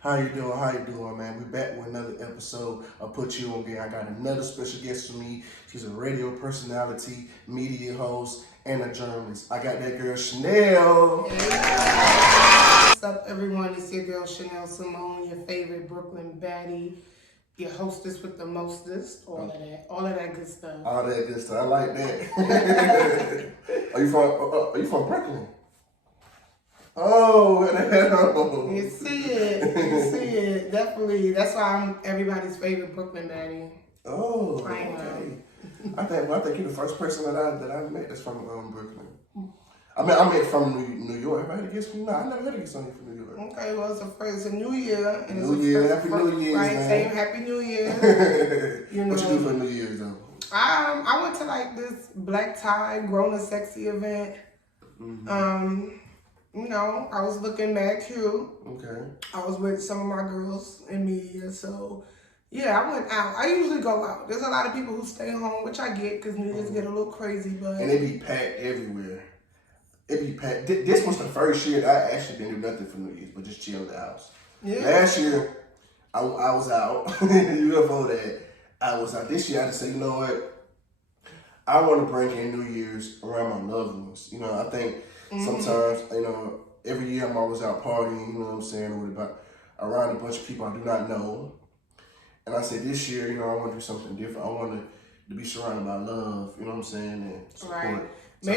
How you doing? How you doing, man? We back with another episode of Put You On Game. I got another special guest for me. She's a radio personality, media host, and a journalist. I got that girl, Shenelle. What's up, everyone? It's your girl, Shenelle Simone, your favorite Brooklyn Baddie, your hostess with the mostest, all of that good stuff. All that good stuff. I like that. Are you from Brooklyn? Oh, what the hell? You see it, definitely. That's why I'm everybody's favorite Brooklyn Baddie. Oh, okay. I think you're the first person that I met that's from Brooklyn. I met from New York. Have I had a guest from? No, I never had a guest on here from New York. Okay, well, it's a new year. And New Year, Happy New Year's, right, man. same Happy New Year. What you do for New Year's though? I went to like this black tie, grown and sexy event. Mm-hmm. I was looking mad cute. Okay. I was with some of my girls in media, so yeah, I went out. I usually go out. There's a lot of people who stay home, which I get because New Year's get a little crazy, but and it be packed everywhere. It be packed. This was the first year that I actually didn't do nothing for New Year's, but just chill at the house. Yeah. Last year, I was out. Before that, I was out. This year, I just said, you know what? I want to bring in New Year's around my loved ones. I think. Sometimes, every year I'm always out partying, you know what I'm saying, with around a bunch of people I do not know. And I said this year, I want to do something different. I want to be surrounded by love, you know what I'm saying, and support. Right. So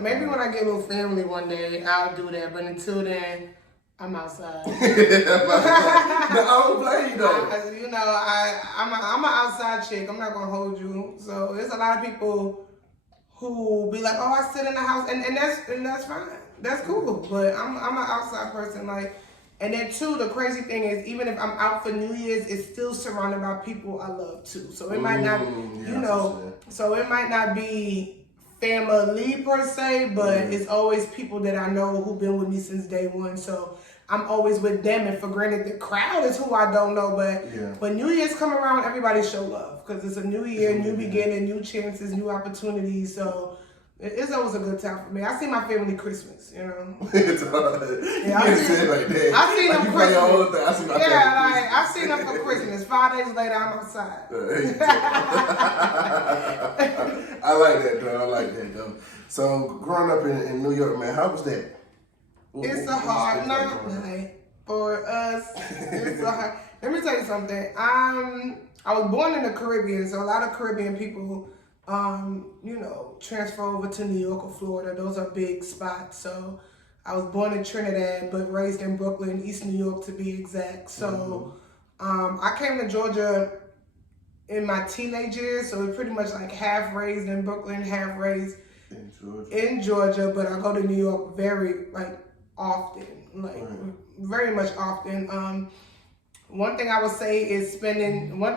maybe when I get a little family one day, I'll do that. But until then, I'm outside. No, I don't blame you though. I'm an outside chick. I'm not gonna hold you. So there's a lot of people who be like, oh, I sit in the house, and that's fine. That's cool. But I'm an outside person, and then too, the crazy thing is, even if I'm out for New Year's, it's still surrounded by people I love too. So it might not, so it might not be family per se, but it's always people that I know who've been with me since day one. So I'm always with them, and for granted, the crowd is who I don't know, but when New Year's come around, everybody show love, because it's a new year, new beginning, new chances, new opportunities, so it's always a good time for me. I see my family Christmas, It's hard. Yeah, I see them Christmas. I see them for Christmas. 5 days later, I'm outside. I like that though. So growing up in New York, man, how was that? It's a hard night for us. It's a hard. Let me tell you something. I was born in the Caribbean, so a lot of Caribbean people, transfer over to New York or Florida. Those are big spots. So I was born in Trinidad, but raised in Brooklyn, East New York to be exact. So I came to Georgia in my teenage years, so it's pretty much like half raised in Brooklyn, half raised in Georgia. But I go to New York very often, very much often. One thing I would say is spending my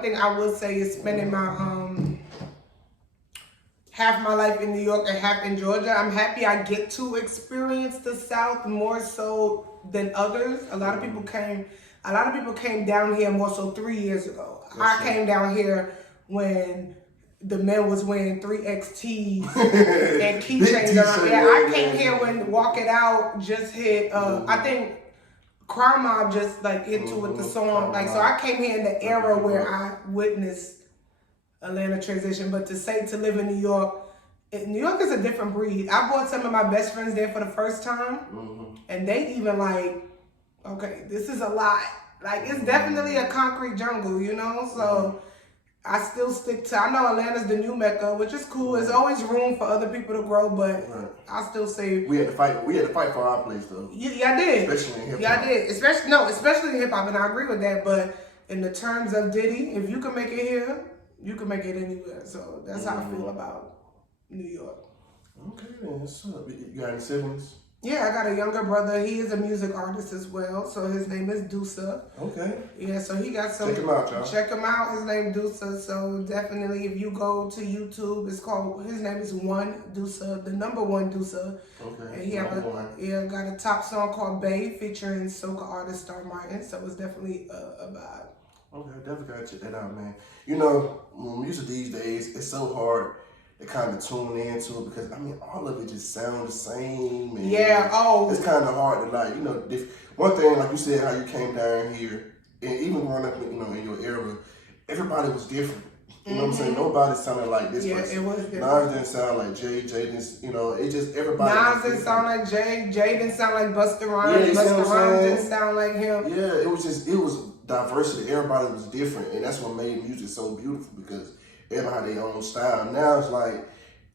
half my life in New York and half in Georgia. I'm happy I get to experience the South more so than others. A lot of people came down here more so 3 years ago. I came down here when the men was wearing 3XTs and keychains around. Yeah, I came here when Walk It Out just hit. I think Crime Mob just hit to with the song. So I came here in the era where I witnessed Atlanta transition. But to live in New York is a different breed. I brought some of my best friends there for the first time, and they even okay, this is a lot. It's definitely a concrete jungle, So I still stick to. I know Atlanta's the new Mecca, which is cool. There's always room for other people to grow, but I still say we had to fight. We had to fight for our place, though. Yeah, I did. Especially in hip hop. Yeah, I did. Especially in hip hop, and I agree with that. But in the terms of Diddy, if you can make it here, you can make it anywhere. So that's how I feel about New York. Okay, man. What's up? You got any siblings? Yeah, I got a younger brother. He is a music artist as well. So his name is Dusa. Okay. Yeah, so he got some. Check him out, y'all. Check him out. His name Dusa. So definitely, if you go to YouTube, his name is One Dusa, the number one Dusa. Okay. And he got a top song called Bae featuring soca artist Star Martin. So it's definitely a vibe. Okay, definitely gotta check that out, man. Music these days, it's so hard to kind of tune into it because, I mean, all of it just sounds the same. And it's kind of hard to, like, you know, one thing, like you said, how you came down here, and even growing up, you know, in your era, everybody was different. You know what I'm saying? Nobody sounded like this person. It was different. Nas didn't sound like Jay didn't, you know, it just, everybody. Nas didn't sound like Jay didn't sound like Busta Rhymes. Busta Rhymes didn't sound like him. Yeah, it was diversity. Everybody was different, and that's what made music so beautiful because everybody had their own style. Now it's like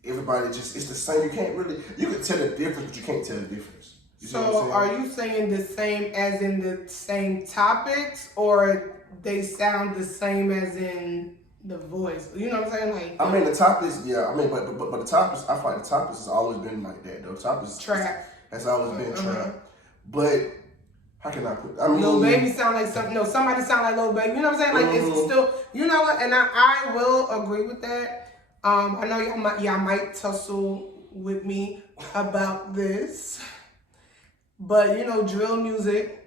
everybody just, it's the same. You can't really, you can tell the difference, but you can't tell the difference. You so are you saying the same as in the same topics, or they sound the same as in the voice? You know what I'm saying? Like, I mean, the topics, yeah. I mean, but the topics, I feel like the topics has always been like that. Though the topics trap has always been trap. But how can I put? I mean, Lil Baby sound like something. No, somebody sound like Lil Baby. You know what I'm saying? Like it's still, you know what? And I will agree with that. I know y'all might tussle with me about this, but you know, drill music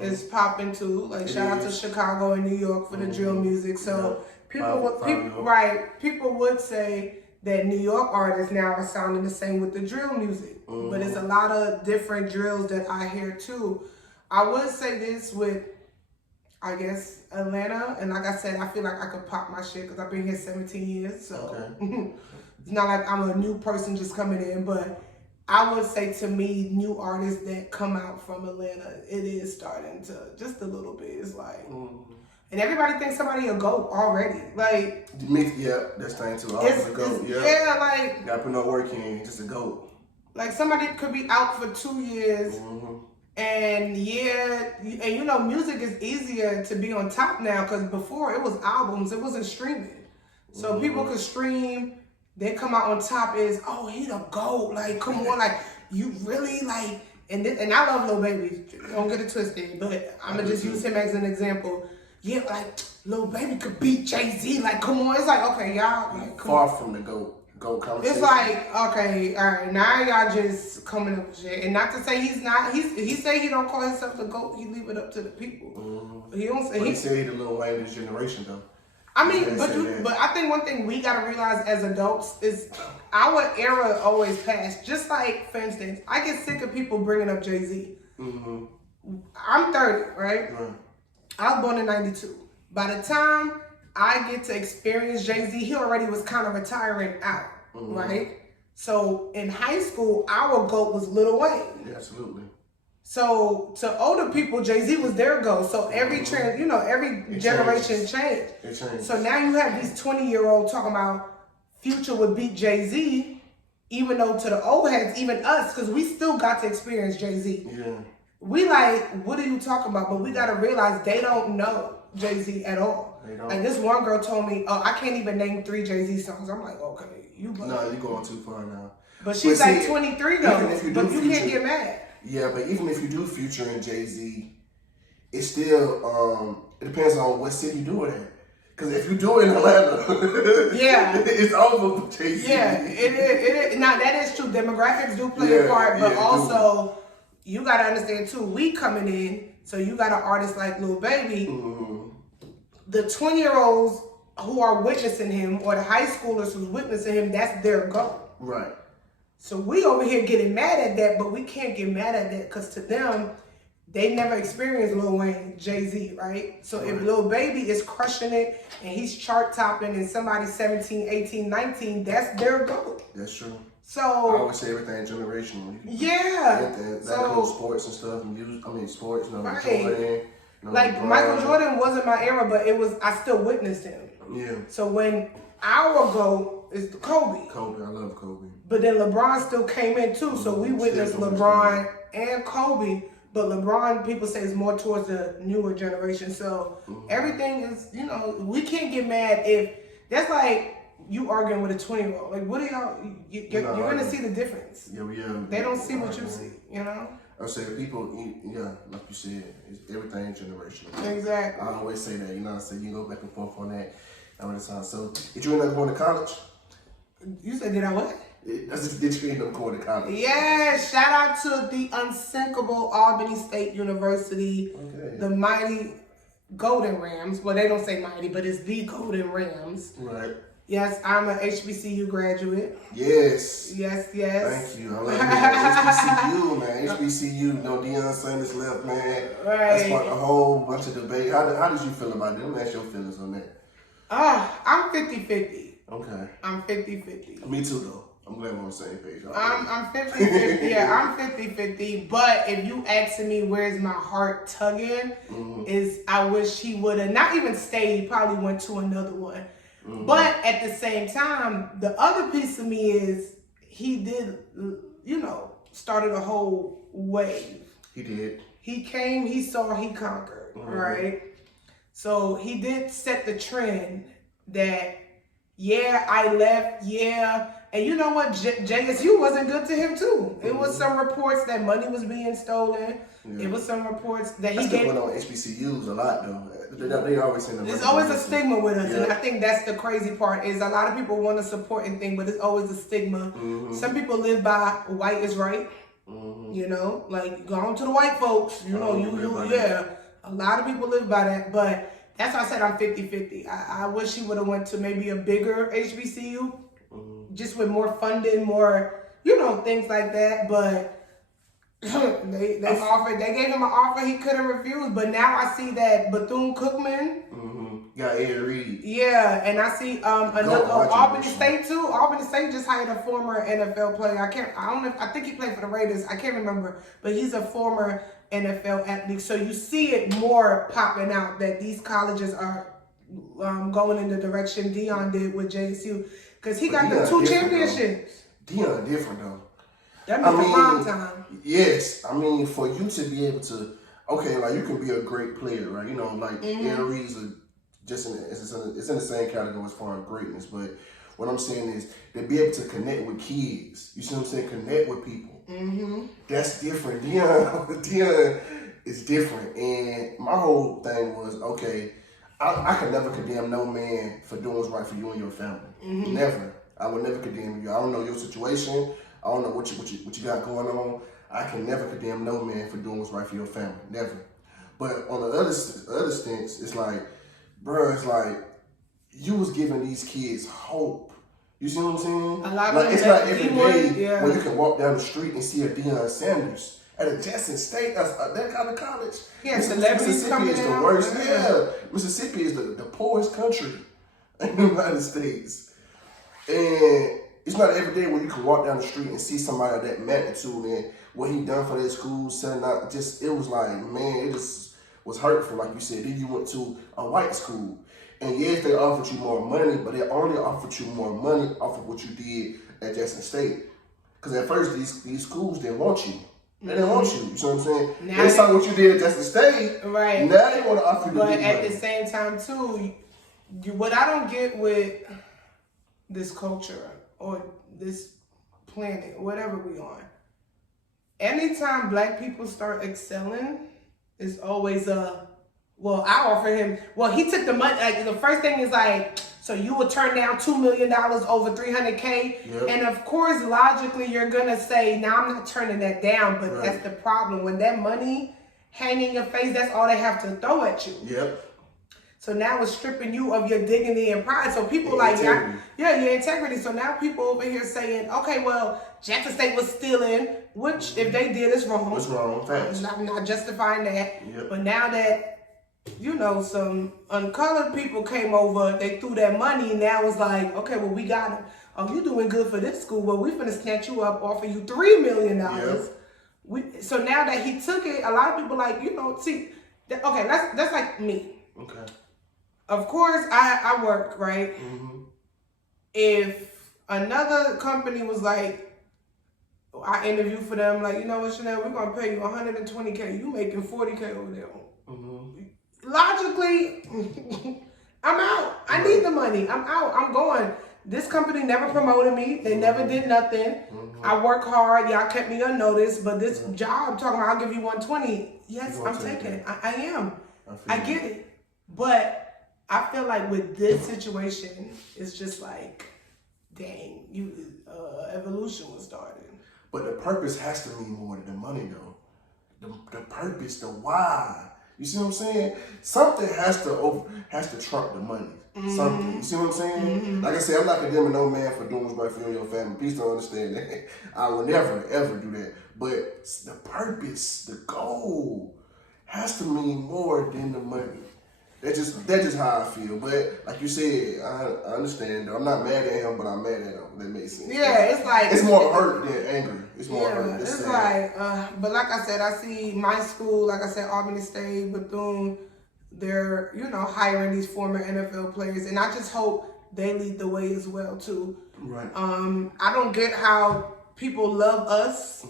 is popping too. Like shout out to Chicago and New York for the drill music. So people would say that New York artists now are sounding the same with the drill music, but it's a lot of different drills that I hear too. I would say this with, I guess, Atlanta, and like I said, I feel like I could pop my shit because I've been here 17 years, so it's not like I'm a new person just coming in, but I would say to me, new artists that come out from Atlanta, it is starting to, just a little bit, it's like, and everybody thinks somebody a GOAT already, like. Yeah, that's thing too, always a GOAT, yeah, like. Gotta put no work in, just a GOAT. Like somebody could be out for 2 years, and you know, music is easier to be on top now because before it was albums, it wasn't streaming. So people could stream, they come out on top is, oh, he the GOAT. Like, come on, like, you really, like, and I love Lil Baby. Don't get it twisted, but I'm going to just use him as an example. Yeah, like, Lil Baby could beat Jay-Z. Like, come on. It's like, okay, y'all, like, come Far on. from the GOAT conversation. It's like, okay, all right, now y'all just coming up with shit. And not to say he's not, he say he don't call himself the GOAT, he leave it up to the people. He don't say, he said he the Lil Wayne of this generation, though. I mean, but I think one thing we gotta realize as adults is our era always passed. Just like, for instance, I get sick of people bringing up Jay-Z. I'm 30, right? I was born in 92. By the time I get to experience Jay-Z, he already was kind of retiring out, right? So in high school, our GOAT was Lil Wayne. Yeah, absolutely. So to older people, Jay-Z was their GOAT. So every every generation changed. It changed. So now you have these 20-year-olds talking about Future would beat Jay-Z, even though to the old heads, even us, because we still got to experience Jay-Z. Yeah. We like, what are you talking about? But we got to realize they don't know Jay-Z at all. They don't. Like this one girl told me, oh, I can't even name 3 Jay-Z songs. I'm like, okay, you. No, you're going too far now. But she's like 23 though, but you can't get mad. Yeah, but even if you do Future and Jay-Z, it's still, it depends on what city you do it in. Because if you do it in Atlanta, it's over for Jay-Z. Yeah, it is. Now, that is true. Demographics do play a part, but also, you got to understand, too, we coming in, so you got an artist like Lil Baby, the 20-year-olds who are witnessing him, or the high schoolers who's witnessing him, that's their goal. Right. So we over here getting mad at that, but we can't get mad at that because to them, they never experienced Lil Wayne, Jay-Z, right? So if Lil Baby is crushing it and he's chart topping and somebody's 17, 18, 19, that's their goal. That's true. So I always say everything generational. That includes sports and stuff, music. I mean, sports, Jordan. Like LeBron. Michael Jordan wasn't my era, but I still witnessed him. Yeah. So when our goal is Kobe. Kobe, I love Kobe. But then LeBron still came in too, so we witnessed LeBron and Kobe. But LeBron, people say, is more towards the newer generation. So everything is, we can't get mad if that's like you arguing with a 20-year-old. Like, what are y'all? You're gonna see the difference. Yeah. They don't see what you see. I say people, like you said, everything generational. Exactly. I always say that. I say you go back and forth on that all the time. So, did you end up going to college? You said, did I what? Did you end up going to college? Yeah, shout out to the unsinkable Albany State University, the mighty Golden Rams. Well, they don't say mighty, but it's the Golden Rams. Right. Yes, I'm an HBCU graduate. Yes. Yes. Thank you. I love that. HBCU, man. HBCU, no Deion Sanders left, man. Right. That's sparked a whole bunch of debate. How did you feel about it? Let me ask your feelings on that. I'm 50-50. Okay. I'm 50-50. Me too, though. I'm glad we're on the same page. I'm 50-50. Yeah, I'm 50-50. But if you asking me where's my heart tugging, is I wish he would have not even stayed. He probably went to another one. But at the same time, the other piece of me is he did, started a whole wave. He did. He came, he saw, he conquered, right? So he did set the trend that, yeah, I left, yeah. And you know what? JSU wasn't good to him, too. It was some reports that money was being stolen. Yeah. It was some reports that he gave. Went on HBCUs a lot, though. They always say there's always a stigma with us, and I think that's the crazy part. Is a lot of people want to support and thing, but it's always a stigma. Some people live by white is right. Like go on to the white folks. Yeah. A lot of people live by that, but that's why I said I'm 50-50. I wish he would have went to maybe a bigger HBCU, just with more funding, more things like that, but. they gave him an offer he couldn't refuse, but now I see that Bethune-Cookman got Ed Reed. Yeah, and I see another Albany State too. Albany State just hired a former NFL player. I think he played for the Raiders. I can't remember, but he's a former NFL athlete. So you see it more popping out that these colleges are going in the direction Deion did with JSU, because he got the 2 championships. Deion different though. That means the prime time. Yes, I mean, for you to be able to, like you can be a great player, right? Ed Reed's it's in the same category as far as greatness. But what I'm saying is to be able to connect with kids. You see what I'm saying? Connect with people. That's different. Deion is different. And my whole thing was, I could never condemn no man for doing what's right for you and your family. Never. I would never condemn you. I don't know your situation. I don't know what you got going on. I can never condemn no man for doing what's right for your family. Never. But on the other stance, it's like, bro, it's like you was giving these kids hope. You see what I'm saying? A lot of it's not every day where you can walk down the street and see a Deion Sanders at a Jackson State. That's that kind of college. Yeah, celebrities coming Mississippi is the worst. Yeah, Mississippi is the poorest country in the United States, and it's not every day where you can walk down the street and see somebody of that magnitude and what he done for that school, setting out. It was like, man, it just was hurtful. Like you said, then you went to a white school. And yes, they offered you more money, but they only offered you more money off of what you did at Jackson State. Because at first, these schools didn't want you. They didn't want you. You see what I'm saying? Now they saw what you did at Jackson State. Right. Now they want to offer you the But at the same time, too, what I don't get with this culture or this planet, whatever we on, anytime black people start excelling, it's always I offer him, he took the money, like the first thing is like, so you would turn down $2 million over $300K. Yep. And of course, logically, you're gonna say, now I'm not turning that down, but that's the problem. When that money hang in your face, that's all they have to throw at you. Yep. So now it's stripping you of your dignity and pride. So people your integrity. So now people over here saying, okay, well, Jackson State was stealing, which if they did, it's wrong. It's wrong. Thanks. I'm not justifying that. Yep. But now that, some uncolored people came over, they threw that money, and now it's like, okay, well, we got them. Oh, you doing good for this school. Well, we finna snatch you up, offer you $3 million. Yep. So now that he took it, a lot of people that's like me. Okay. Of course, I work, right? If another company was like, I interview for them, like, you know what, Shenelle, we're going to pay you $120K. You making $40K over there. Logically, I'm out. I need the money. I'm out. I'm going. This company never promoted me. They never did nothing. I work hard. Y'all kept me on notice. But this job, talking about I'll give you $120. Yes, I'm taking it. I am. I get it. But I feel like with this situation, it's just like, dang, evolution was started. But the purpose has to mean more than the money, though. The purpose, the why. You see what I'm saying? Something has to trump the money. Something. You see what I'm saying? Like I said, I'm not condemning no man for doing what's right for you and your family. Please don't understand that. I will never, ever do that. But the purpose, the goal, has to mean more than the money. That's just how I feel. But like you said, I understand. I'm not mad at him, but I'm mad at him. That makes sense. Yeah, it's like it's more hurt than anger. It's more hurt. It's like, but like I said, I see my school, like I said, Albany State, Bethune. They're hiring these former NFL players, and I just hope they lead the way as well too. Right. I don't get how people love us,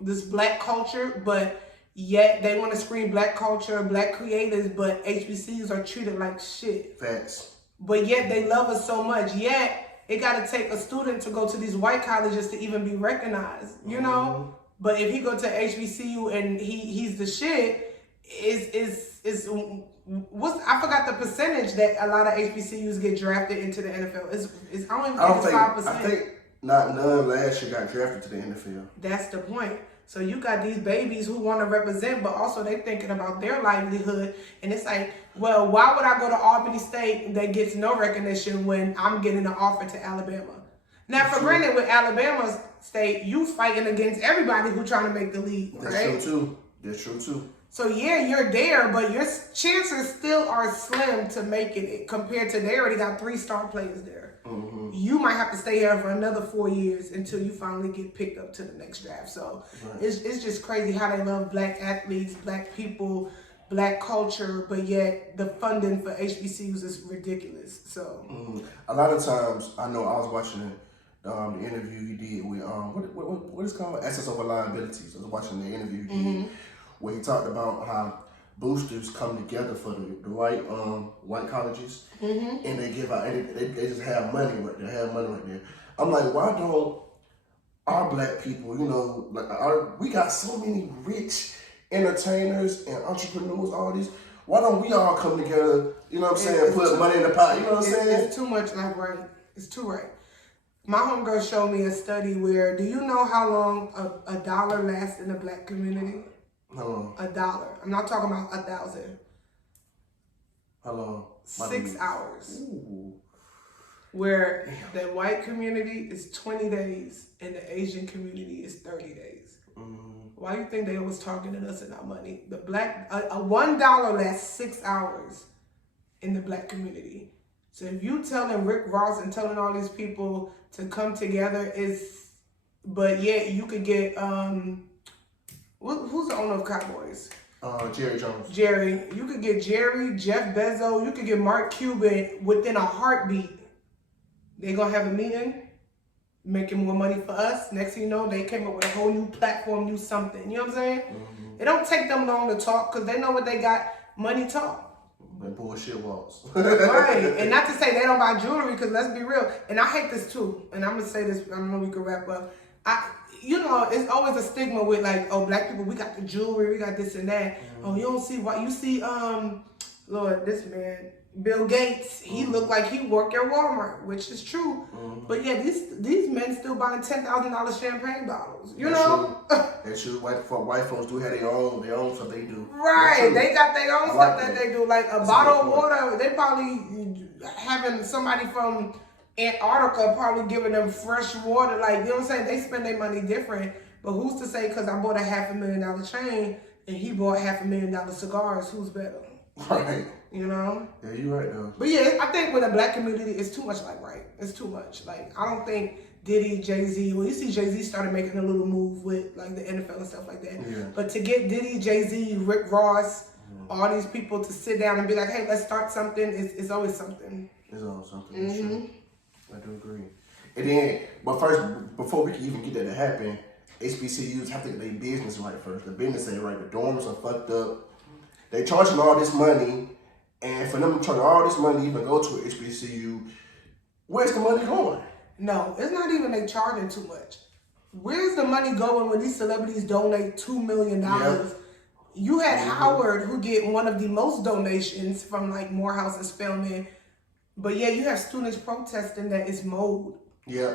this black culture, but yet they want to scream black culture, black creators, but HBCUs are treated like shit. Facts. But yet they love us so much. Yet it got to take a student to go to these white colleges to even be recognized, you know? But if he go to HBCU and he's the shit, I forgot the percentage that a lot of HBCUs get drafted into the NFL. I don't think it's 5%. I think none last year got drafted to the NFL. That's the point. So you got these babies who want to represent, but also they thinking about their livelihood. And it's like, well, why would I go to Albany State that gets no recognition when I'm getting an offer to Alabama? Now, for granted, with Alabama State, you fighting against everybody who trying to make the league, right? That's true too. So yeah, you're there, but your chances still are slim to making it compared to they already got 3 star players there. You might have to stay here for another 4 years until you finally get picked up to the next draft. So it's just crazy how they love black athletes, black people, black culture, but yet the funding for HBCUs is ridiculous. So a lot of times, I know I was watching the interview he did with what is it called? Access Over Liabilities. I was watching the interview he did where he talked about how boosters come together for the white colleges, and they give out, and they just have money right there. I'm like, why don't our black people, we got so many rich entertainers and entrepreneurs, all these. Why don't we all come together? You know what I'm saying? Put money in the pot. You know what I'm saying? It's too much like right. It's too right. My homegirl showed me a study where, do you know how long a dollar lasts in the black community? How long? $1. I'm not talking about 1,000. How long? 6 hours. Ooh. Where the white community is 20 days and the Asian community is 30 days. Why do you think they always targeting us and our money? The black, a $1 lasts 6 hours in the black community. So if you telling Rick Ross and telling all these people to come together, but yet you could get, who's the owner of Cowboys? Jerry Jones. Jerry. You could get Jerry, Jeff Bezos, you could get Mark Cuban within a heartbeat. They gonna have a meeting, making more money for us. Next thing you know, they came up with a whole new platform, new something. You know what I'm saying? It don't take them long to talk because they know what they got. Money talk. But bullshit walls. Right. And not to say they don't buy jewelry, because let's be real. And I hate this too. And I'm gonna say this, I don't know if we can wrap up. It's always a stigma with like, oh, black people, we got the jewelry, we got this and that. Oh, you don't see what you see. Lord, this man, Bill Gates, he looked like he worked at Walmart, which is true. But yeah, these men still buying $10,000 champagne bottles. You know, that's true. White folks do have their own stuff they do. Right, they got their own stuff that they do. Like a bottle of water, they probably having somebody from Antarctica probably giving them fresh water. Like, you know what I'm saying? They spend their money different. But who's to say, because I bought a $500,000 chain and he bought $500,000 cigars, who's better? Right. You know? Yeah, you're right though. But yeah, I think with the black community, it's too much like right. It's too much. Like, I don't think Diddy, Jay-Z, well, you see Jay-Z started making a little move with like the NFL and stuff like that. Yeah. But to get Diddy, Jay-Z, Rick Ross, all these people to sit down and be like, hey, let's start something, it's always something. It's always something. That's true. I do agree. And then, but first, before we can even get that to happen, HBCUs have to get their business right first. The business ain't right. The dorms are fucked up. They charging all this money, and for them to charge all this money to even go to an HBCU, where's the money going? No, it's not even they charging too much. Where's the money going when these celebrities donate $2 million? Yeah. You had Howard, who get one of the most donations from like Morehouse and Spelman, but yeah, you have students protesting that it's mold. Yeah.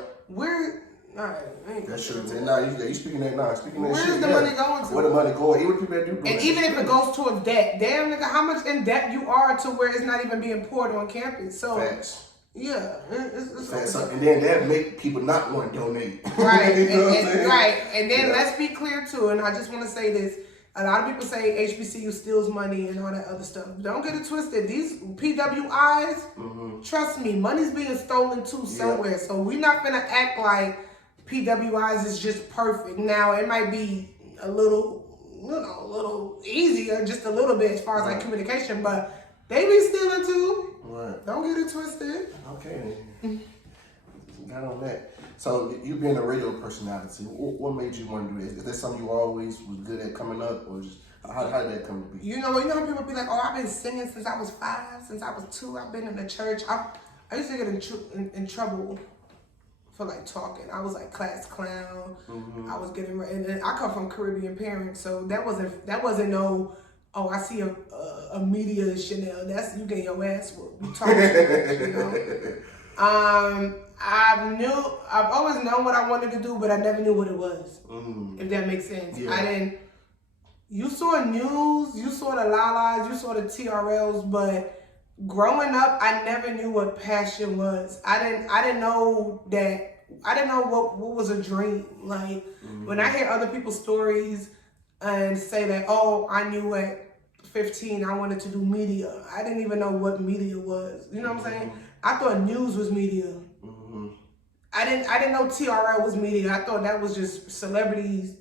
That's true. You speaking that now. Speaking that Where's shit. the money going to? Where the money going? Even people that do. And even if it goes towards debt, damn nigga, how much in debt you are to where it's not even being poured on campus. So facts. Yeah, it's facts. And then that make people not want to donate. Right, you know what I'm saying? Right. And then let's be clear too. And I just want to say this. A lot of people say HBCU steals money and all that other stuff. Don't get it twisted. These PWIs, trust me, money's being stolen too somewhere. So we're not gonna act like PWIs is just perfect. Now it might be a little easier, just a little bit as far as like communication, but they be stealing too. Right. Don't get it twisted. Okay. Got on that. So you being a radio personality, what made you want to do this? Is that something you always was good at coming up, or just how did that come to be? You know how people be like, oh, I've been singing since I was 5, since I was 2. I've been in the church. I used to get in trouble for like talking. I was like class clown. I was getting ready, and I come from Caribbean parents, so that wasn't no. Oh, I see a media Shenelle. That's you getting your ass whooped. You talking too much, you know. I've always known what I wanted to do, but I never knew what it was. If that makes sense. Yeah. You saw news, you saw the Lalas, you saw the TRLs, but growing up, I never knew what passion was. I didn't know what was a dream. Like when I hear other people's stories and say that, oh, I knew at 15 I wanted to do media. I didn't even know what media was. You know what I'm saying? I thought news was media. I didn't know TRL was media. I thought that was just celebrities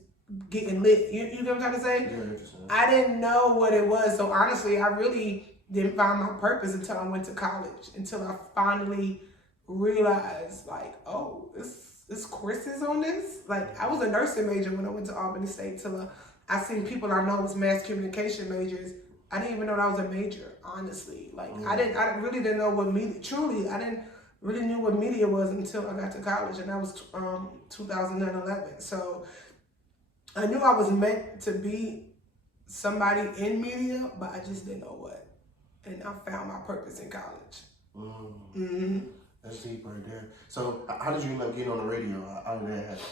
getting lit. You know what I'm trying to say? Yeah, I didn't know what it was. So honestly, I really didn't find my purpose until I went to college. Until I finally realized, like, oh, this courses on this. Like, I was a nursing major when I went to Albany State. Till I seen people I know was mass communication majors. I didn't even know that was a major. Honestly, like I really didn't know what media. Truly, I didn't really knew what media was until I got to college, and that was 2011. So I knew I was meant to be somebody in media, but I just didn't know what. And I found my purpose in college. That's deep right there. So how did you end up getting on the radio? How did that happen?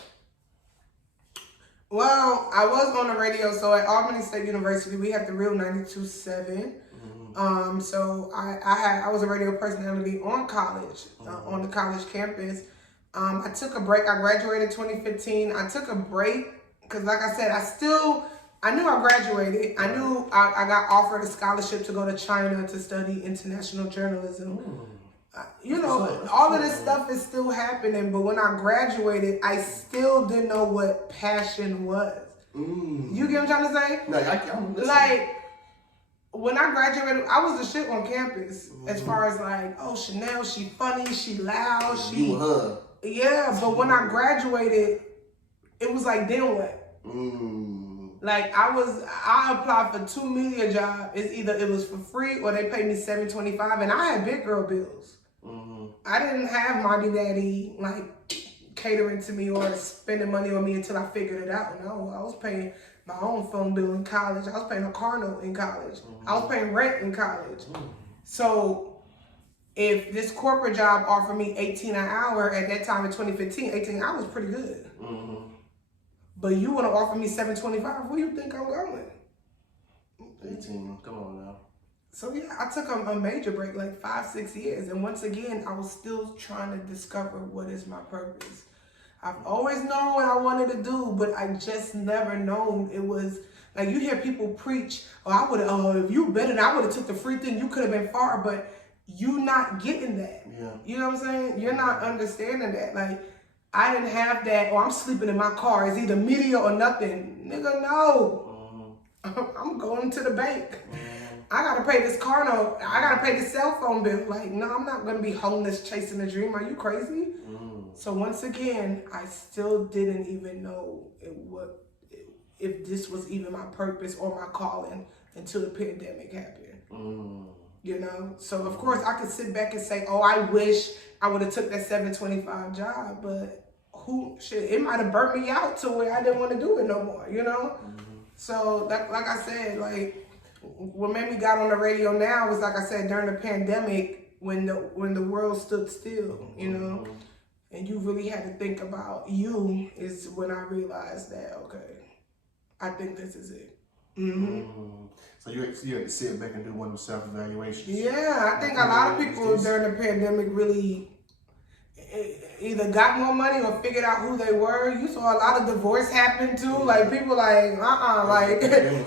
Well, I was on the radio. So at Albany State University, we had the Real 92.7. So I was a radio personality on college, on the college campus. I took a break. I graduated 2015. I took a break because, like I said, I knew I graduated. I knew I got offered a scholarship to go to China to study international journalism. You know, all of this stuff is still happening. But when I graduated, I still didn't know what passion was. You get what I'm trying to say? No, I'm listening. Like, when I graduated, I was the shit on campus. As far as like, oh, Shenelle, she funny, she loud, she... You her. Yeah, but when I graduated, it was like, then what? Like, I applied for 2 media jobs. It's either it was for free or they paid me $7.25, and I had big girl bills. I didn't have mommy daddy like catering to me or spending money on me until I figured it out. No, I was paying my own phone bill in college. I was paying a car note in college. I was paying rent in college. So if this corporate job offered me $18 an hour at that time in 2015, 18 hours was pretty good. But you want to offer me $7.25? Where do you think I'm going? 18, come on now. So yeah, I took a major break, like 5-6 years. And once again, I was still trying to discover what is my purpose. I've always known what I wanted to do, but I just never known it was, like you hear people preach, if you better, I would have took the free thing, you could have been far, but you not getting that. Yeah. You know what I'm saying? You're not understanding that. Like, I didn't have that, or I'm sleeping in my car. It's either media or nothing. Nigga, no. I'm going to the bank. I gotta pay this car note. I gotta pay this cell phone bill. Like, no, I'm not gonna be homeless chasing a dream. Are you crazy? So once again, I still didn't even know if this was even my purpose or my calling until the pandemic happened. You know? So of course I could sit back and say, oh, I wish I would have took that $7.25 job, but it might have burnt me out to where I didn't want to do it no more, you know? So that, like I said, like, what made me got on the radio now was, like I said, during the pandemic when the world stood still, you know? and you really had to think about you, is when I realized that, okay, I think this is it. So you had to sit back and do one of the self-evaluations. Yeah, I think a lot of people during the pandemic really either got more money or figured out who they were. You saw a lot of divorce happen too. Like people like, like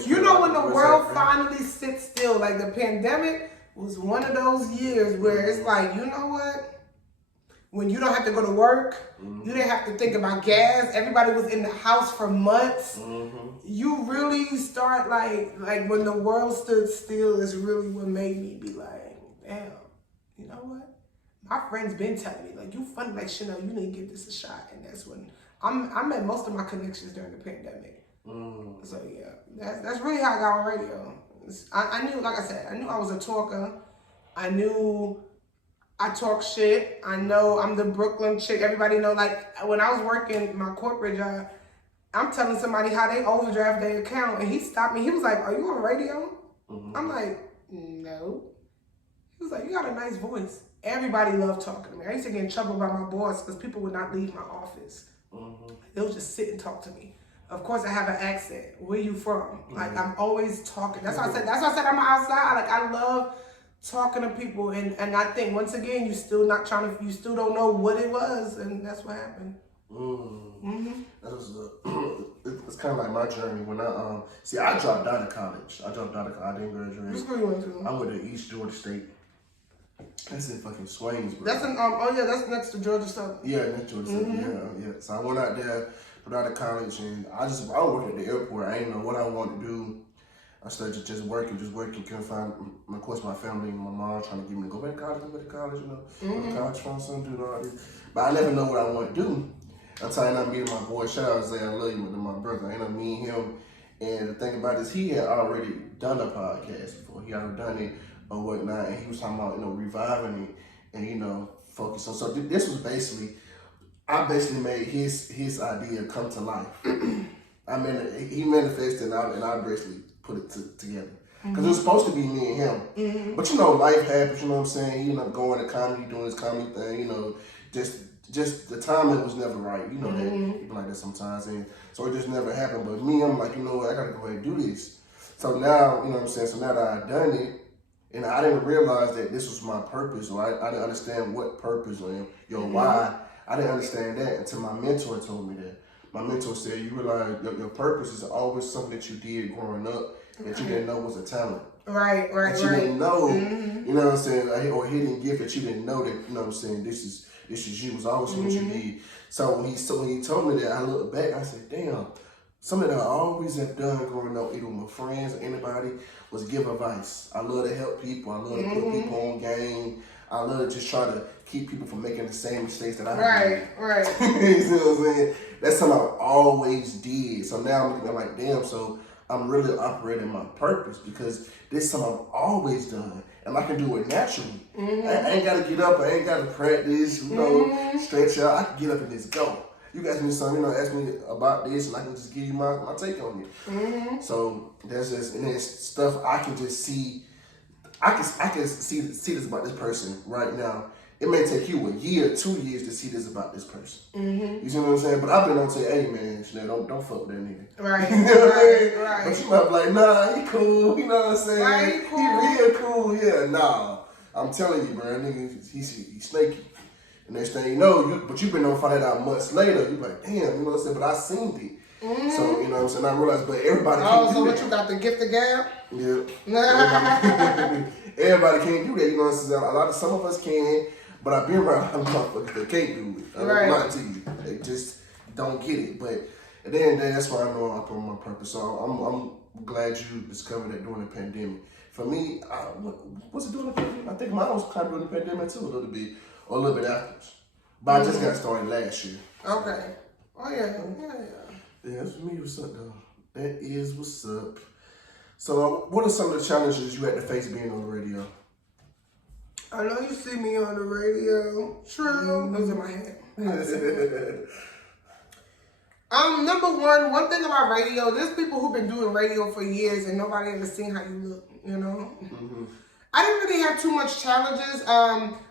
you know when the world finally sits still, like the pandemic was one of those years where it's like, you know what? When you don't have to go to work, you didn't have to think about gas. Everybody was in the house for months. You really start like when the world stood still is really what made me be like, damn, you know what? My friends been telling me, like, you funny, like, Shenelle, you need to give this a shot. And that's when I met most of my connections during the pandemic. So yeah, that's really how I got on radio. I knew, like I said, I knew I was a talker. I knew I talk shit. I know I'm the Brooklyn chick. Everybody know, like, when I was working my corporate job, I'm telling somebody how they overdraft their account, and he stopped me. He was like, "Are you on radio?" I'm like, "No." He was like, "You got a nice voice." Everybody loved talking to me. I used to get in trouble by my boss because people would not leave my office. They would just sit and talk to me. Of course, I have an accent. Where you from? Like, I'm always talking. That's why I said I'm outside. Like, I love talking to people, and I think once again you still don't know what it was, and that's what happened. That was it's kind of like my journey when I dropped out of college. I didn't graduate. What school you went to? I went to East Georgia State. That's in fucking Swainsboro. That's in that's next to Georgia Southern. Yeah, next to Georgia Southern. Yeah. So I went out there, out of college, and I worked at the airport. I didn't know what I wanted to do. I started just working, couldn't find, of course, my family and my mom trying to get me to go back to college, go to college, go to college, find something to do, all this. But I never know what I want to do. Until I ended up meeting my boy, shout out to I love you, my brother. I ended up meeting him, and the thing about it is he had already done a podcast before. He already done it or whatnot, and he was talking about, reviving it and, focus on. So this was I basically made his idea come to life. He manifested and I basically put it together. Because it was supposed to be me and him. But life happens, you know what I'm saying? He ended up going to comedy, doing his comedy thing, just the timing was never right. You know that people like that sometimes. And so it just never happened. But me, I'm like, you know what, I gotta go ahead and do this. So now, you know what I'm saying? So now that I've done it, and I didn't realize that this was my purpose, or I didn't understand what purpose or why. I didn't understand that until my mentor told me that. My mentor said, you realize your purpose is always something that you did growing up that you didn't know was a talent. Right. That you didn't know, you know what I'm saying, or a hidden gift that you didn't know that, you know what I'm saying, this is you, was always what you did. So when he told me that, I looked back, I said, damn, something that I always have done growing up, either with my friends or anybody, was give advice. I love to help people. I love to put people on game. I love to just try to keep people from making the same mistakes that I made. Right. You see what I'm saying? That's something I always did. So now I'm looking at like, damn, so I'm really operating my purpose because this is something I've always done. And I can do it naturally. I ain't got to get up. I ain't got to practice, stretch out. I can get up and just go. You guys me something, ask me about this, and I can just give you my take on it. So there's stuff I can just see. I can see this about this person right now. It may take you a year, 2 years to see this about this person. You see what I'm saying? But I've been on to say, hey man, Shenelle, don't fuck with that nigga. Right. You know what I'm saying? Right. But you might be like, nah, he cool. You know what I'm saying? Right, he cool. He real cool. Yeah, nah. I'm telling you, bro, nigga, he's snaky. And next thing you know, but you've been on find that out months later. You're like, damn, you know what I'm saying? But I seen it. So, you know what I'm saying? I realized, but everybody can't do that. So what, you got the gift of gab? Yeah. Everybody can't do that, you know what I'm saying? Some of us can, but I've been around a lot of motherfuckers that can't do it. I'm not to you. They just don't get it. But at the end of the day, that's why I know I'm on my purpose. So I'm glad you discovered that during the pandemic. For me, what's it during the pandemic? I think mine was kind of during the pandemic too, a little bit afterwards. But I just got started last year. Okay. Oh yeah. Yeah, that's me. What's up, though? That is what's up. So, what are some of the challenges you had to face being on the radio? I know you see me on the radio. True. Those are my hand. Number one thing about radio, there's people who've been doing radio for years and nobody ever seen how you look, I didn't really have too much challenges.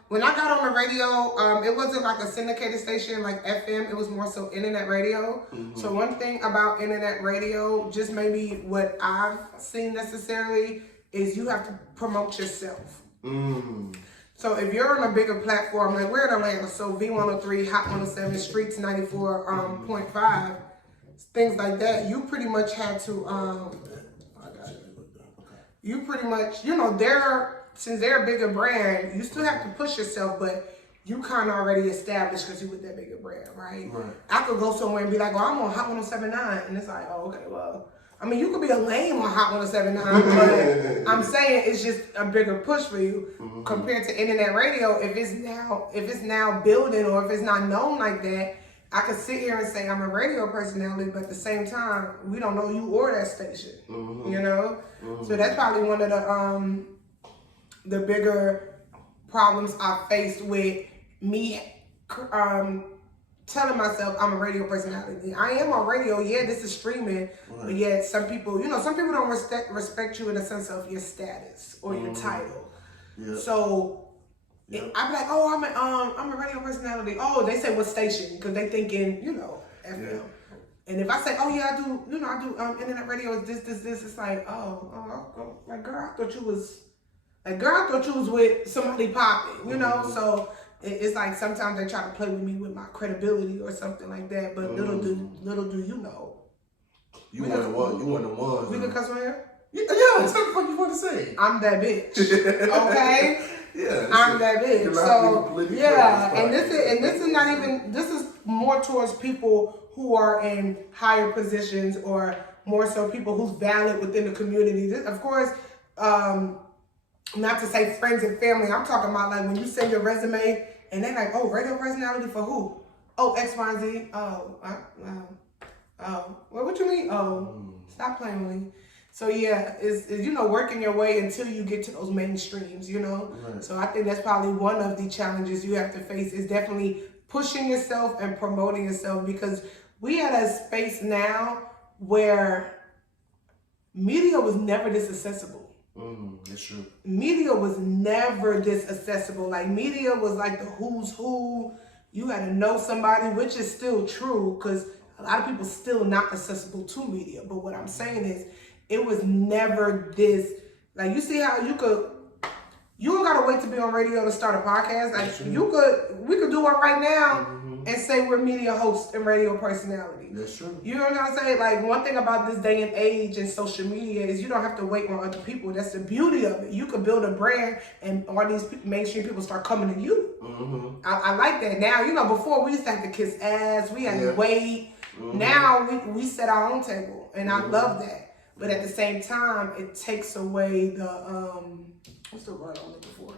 When I got on the radio, it wasn't like a syndicated station like FM. It was more so internet radio. Mm-hmm. So one thing about internet radio, just maybe what I've seen necessarily, is you have to promote yourself. Mm. So if you're on a bigger platform, like we're in Atlanta, so V103, Hot 107, Streets 94.5, things like that, you pretty much had to, you pretty much, you know, since they're a bigger brand, you still have to push yourself, but you kind of already established because you with that bigger brand, right? I could go somewhere and be like, well, I'm on Hot 107.9, and it's like, oh, okay, well, I mean, you could be a lame on Hot 107.9, but I'm saying it's just a bigger push for you compared to internet radio. If it's now building or if it's not known like that, I could sit here and say I'm a radio personality, but at the same time, we don't know you or that station, you know? So that's probably one of the bigger problems I faced with me telling myself I'm a radio personality. I am on radio. Yeah, this is streaming, but yet some people don't respect you in the sense of your status or your title. Yeah. So I'm like, oh, I'm a radio personality. Oh, they say what station? Because they thinking, you know, FM. Yeah. And if I say, oh yeah, I do internet radio. Is this. It's like, oh, like girl, I thought you was with somebody popping, you know. So it's like sometimes they try to play with me with my credibility or something like that. But little do you know, you one of the ones. We can cuss on here. Yeah. What the fuck you want to say? I'm that bitch. Okay. Yeah, I'm that bitch. So yeah, and this is not even. This is more towards people who are in higher positions or more so people who's valid within the community. This, of course, not to say friends and family. I'm talking about like when you send your resume and they're like, oh, radio personality for who? Oh, X, Y, Z. Well, what you mean? Oh, stop playing with me. So yeah, it's you know, working your way until you get to those mainstreams, you know? Right. So I think that's probably one of the challenges you have to face is definitely pushing yourself and promoting yourself, because we at a space now where media was never this accessible. That's true. Media was never this accessible. Like media was like the who's who. You had to know somebody, which is still true because a lot of people still not accessible to media. But what I'm saying is, it was never this, like you see how you don't gotta wait to be on radio to start a podcast. Like we could do one right now and say we're media hosts and radio personality. That's true. You know what I'm saying? Like one thing about this day and age and social media is you don't have to wait on other people. That's the beauty of it. You could build a brand and all these mainstream people start coming to you. I like that. Now, you know, before we used to have to kiss ass, we had to wait. Now we set our own table and I love that. But at the same time, it takes away the, what's the word I'm looking for?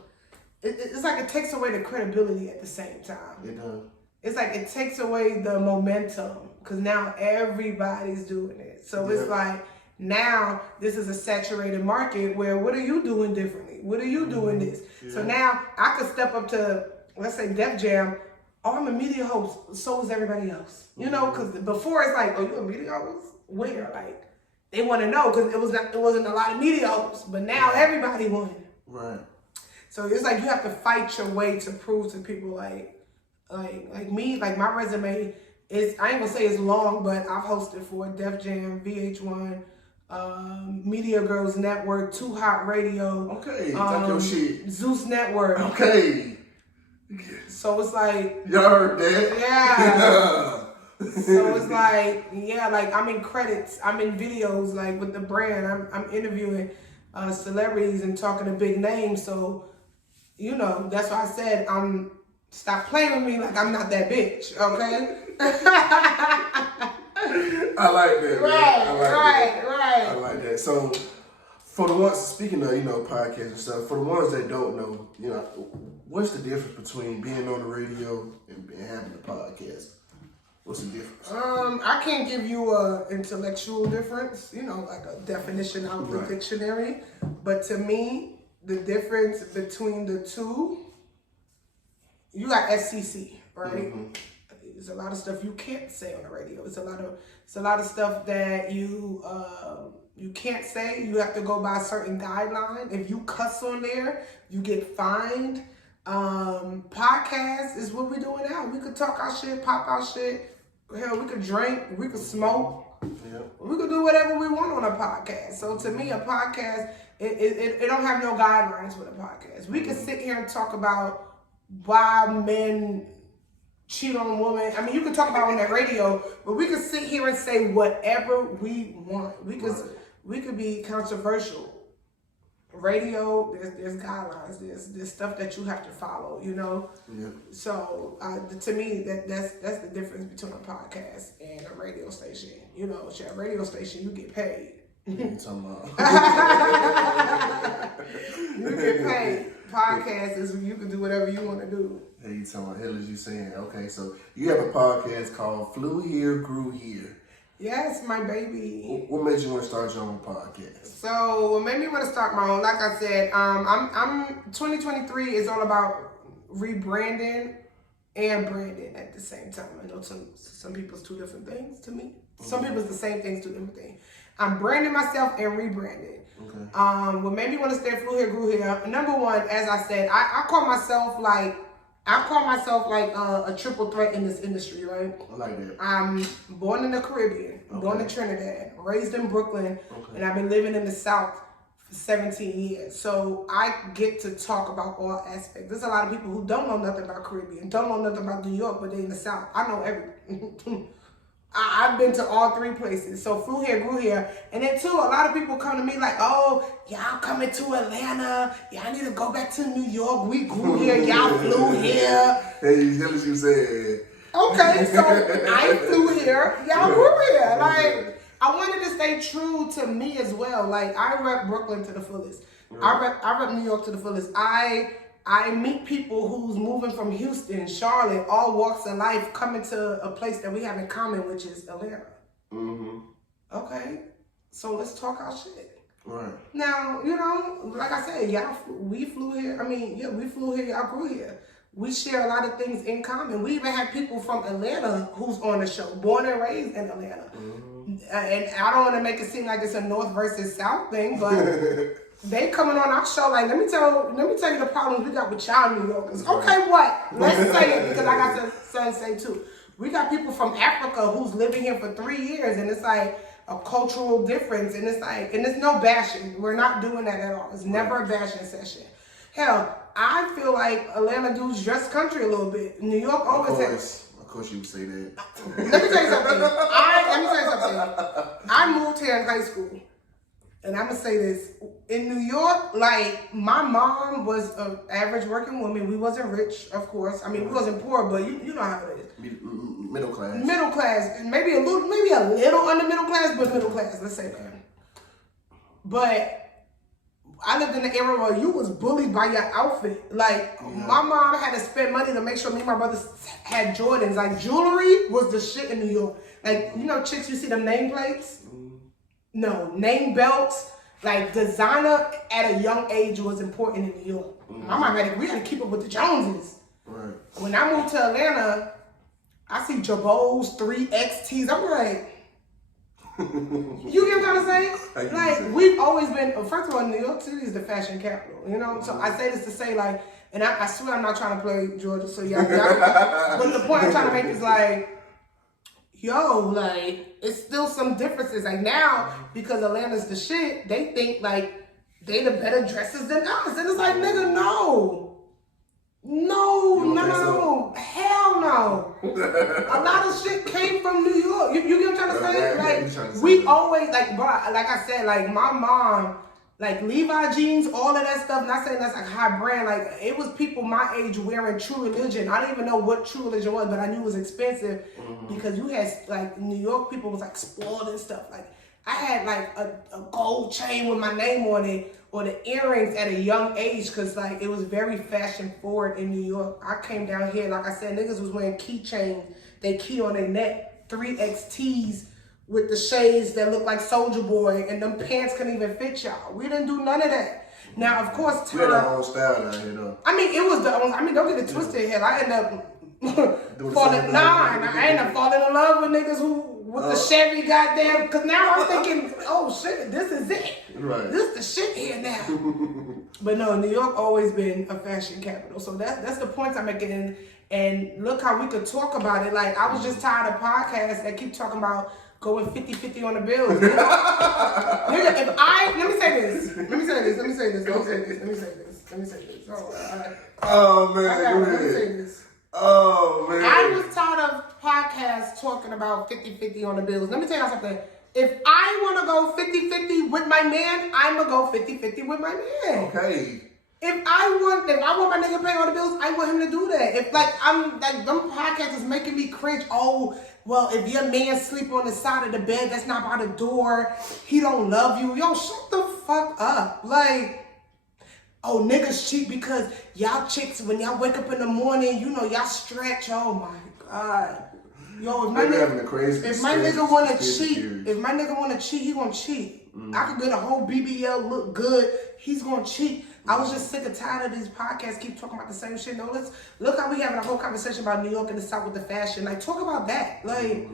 It's like it takes away the credibility at the same time. It does. It's like it takes away the momentum because now everybody's doing it. So it's like now this is a saturated market where what are you doing differently? What are you doing this? Yeah. So now I could step up to, let's say, Def Jam. Oh, I'm a media host. So is everybody else. You know, because before it's like, oh, you a media host? Where? Like, they want to know because it wasn't a lot of media hosts, but now everybody won. Right. So it's like you have to fight your way to prove to people like me, like my resume is, I ain't gonna say it's long, but I've hosted for Def Jam, VH1, Media Girls Network, Too Hot Radio. Okay, talk your shit. Zeus Network. Okay. So it's like, y'all heard that? Yeah. So it's like, yeah, like I'm in credits, I'm in videos, like with the brand, I'm interviewing celebrities and talking to big names. So, you know, that's why I said, stop playing with me like I'm not that bitch, okay? I like that, man. Right. I like that. So, for the ones, speaking of, you know, podcasts and stuff, for the ones that don't know, you know, what's the difference between being on the radio and having a podcast? What's the difference? I can't give you a intellectual difference, you know, like a definition out of the dictionary. But to me, the difference between the two, you got SCC, right? There's a lot of stuff you can't say on the radio. It's a lot of stuff that you You can't say. You have to go by a certain guideline. If you cuss on there, you get fined. Podcast is what we're doing now. We could talk our shit, pop our shit. Hell, we could drink, we could smoke. Yeah. We could do whatever we want on a podcast. So to me, a podcast, it don't have no guidelines with a podcast. We can sit here and talk about why men cheat on women. I mean, you can talk about it on the radio, but we can sit here and say whatever we want. We could be controversial. Radio, there's guidelines. There's stuff that you have to follow. You know. Yeah. So to me, that's the difference between a podcast and a radio station. You know, a radio station, you get paid. You get paid. Podcast is you can do whatever you want to do. Hey, you talking about hell is you saying? Okay, so you have a podcast called Flew Here, Grew Here. Yes, my baby. What made you want to start your own podcast? So what made me want to start my own? Like I said, I'm 2023 is all about rebranding and branding at the same time. I know some people's two different things to me. Some people's the same things, two different things. I'm branding myself and rebranding. Okay. What made me want to stay Flew Here, Grew Here. Number one, as I said, I call myself like a triple threat in this industry, right? I like that. I'm born in the Caribbean, born in Trinidad, raised in Brooklyn, and I've been living in the South for 17 years. So I get to talk about all aspects. There's a lot of people who don't know nothing about Caribbean, don't know nothing about New York, but they're in the South. I know everything. I've been to all three places. So Flew Here, Grew Here. And then too, a lot of people come to me like, oh, y'all coming to Atlanta. Y'all need to go back to New York. We grew here. Y'all flew here. Hey, tell us you said. Okay, so I flew here. Y'all grew here. Like, I wanted to stay true to me as well. Like, I rep Brooklyn to the fullest. Right. I rep New York to the fullest. I meet people who's moving from Houston, Charlotte, all walks of life, coming to a place that we have in common, which is Atlanta. Mm-hmm. Okay, so let's talk our shit. Right. Now, you know, like I said, we flew here. I mean, yeah, we flew here, y'all grew here. We share a lot of things in common. We even have people from Atlanta who's on the show, born and raised in Atlanta. Mm-hmm. And I don't want to make it seem like it's a North versus South thing, but... They coming on our show like, let me tell you the problems we got with y'all New Yorkers. Okay, what? Let's say it because I got something to say too. We got people from Africa who's living here for 3 years, and it's like a cultural difference, and it's like, and it's no bashing. We're not doing that at all. It's never a bashing session. Hell, I feel like Atlanta dudes dress country a little bit. New York always has. Of course you would say that. Let me tell you something. I moved here in high school. And I'm going to say this, in New York, like, my mom was an average working woman. We wasn't rich, of course. I mean, we wasn't poor, but you know how it is. Middle class. Middle class. Maybe a little under middle class, but middle class, let's say that. But I lived in the era where you was bullied by your outfit. Like, my mom had to spend money to make sure me and my brothers had Jordans. Like, jewelry was the shit in New York. Like, you know, chicks, you see them nameplates? No, name belts, like designer at a young age was important in New York. We had to keep up with the Joneses. Right. When I moved to Atlanta, I see Jabos, 3XTs. I'm like, you get what I'm saying? Like, we've always been, first of all, New York City is the fashion capital, you know? So I say this to say, like, and I swear I'm not trying to play Georgia, so y'all but the point I'm trying to make is like, yo, like, it's still some differences. Like, now, because Atlanta's the shit, they think, like, they the better dressers than us. And it's like, nigga, no. No. Hell no. A lot of shit came from New York. You get what I'm trying to say? Like, we always, like, bro, like I said, like, my mom, like, Levi jeans, all of that stuff, not saying that's like high brand, like, it was people my age wearing True Religion. I didn't even know what True Religion was, but I knew it was expensive because you had, like, New York people was, like, spoiled and stuff. Like, I had, like, a gold chain with my name on it or the earrings at a young age because, like, it was very fashion forward in New York. I came down here, like I said, niggas was wearing keychains, they key on their neck, 3XTs, with the shades that look like Soulja Boy, and them pants couldn't even fit y'all. We didn't do none of that. Now, of course, we had our own style down here, though. I mean, it was the own. I mean, don't get it twisted here. I ended up falling in love with niggas who with the Chevy goddamn, because now I'm thinking, oh shit, this is it. Right. This the shit here now. But no, New York always been a fashion capital. So that's the point I'm making. And look how we could talk about it. Like, I was just tired of podcasts that keep talking about going 50-50 on the bills. Nigga, let me say this. Let me say this. Oh, man. Let me say this. Oh, man. I was tired of podcasts talking about 50-50 on the bills. Let me tell you something. If I want to go 50-50 with my man, I'm going to go 50-50 with my man. Okay. If I want my nigga to pay all the bills, I want him to do that. If them podcasts is making me cringe. Oh, well, if your man sleep on the side of the bed, that's not by the door. He don't love you. Yo, shut the fuck up. Like, oh, niggas cheat because y'all chicks, when y'all wake up in the morning, you know, y'all stretch. Oh my God. Yo, if my nigga wanna cheat, he gonna cheat. I could get a whole BBL look good. He's gonna cheat. I was just sick and tired of these podcasts keep talking about the same shit. No, look how we having a whole conversation about New York and the South with the fashion. Like, talk about that. Like,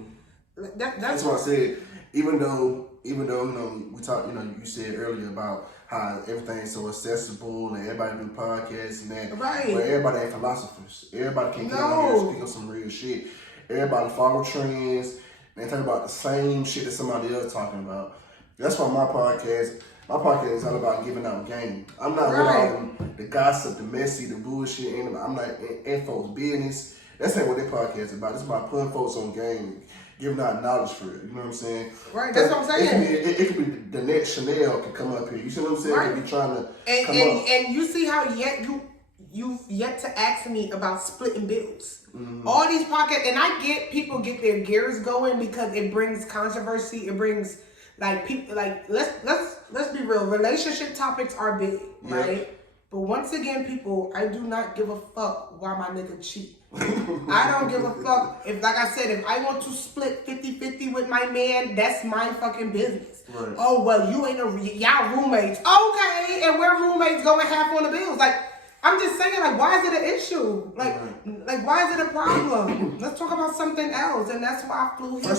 that's what I said. Even though you know we talked, you know, you said earlier about how everything's so accessible and everybody do podcasts and that. Right. But everybody ain't philosophers. Everybody can come out here and speak on some real shit. Everybody follow trends and talk about the same shit that somebody else talking about. That's why my podcast is all about giving out game. I'm not with all the gossip, the messy, the bullshit. I'm not in folks' business. That's ain't what their podcast is about. It's about putting folks on game, giving out knowledge for it. You know what I'm saying? Right, that's what I'm saying. It could be the next Shenelle can come up here. You see what I'm saying? Right. It could be trying to come up. And you see how you've yet to ask me about splitting bills. Mm-hmm. All these podcasts, and I get people get their gears going because it brings controversy. It brings like people like let's be real. Relationship topics are big, right? But once again, people, I do not give a fuck why my nigga cheat. I don't give a fuck. If, like I said, if I want to split 50-50 with my man, that's my fucking business. Right. Oh, well, you ain't y'all roommates. Okay, and we're roommates going half on the bills. Like, I'm just saying, like, why is it an issue? Like, why is it a problem? Let's talk about something else. And that's why I flew here.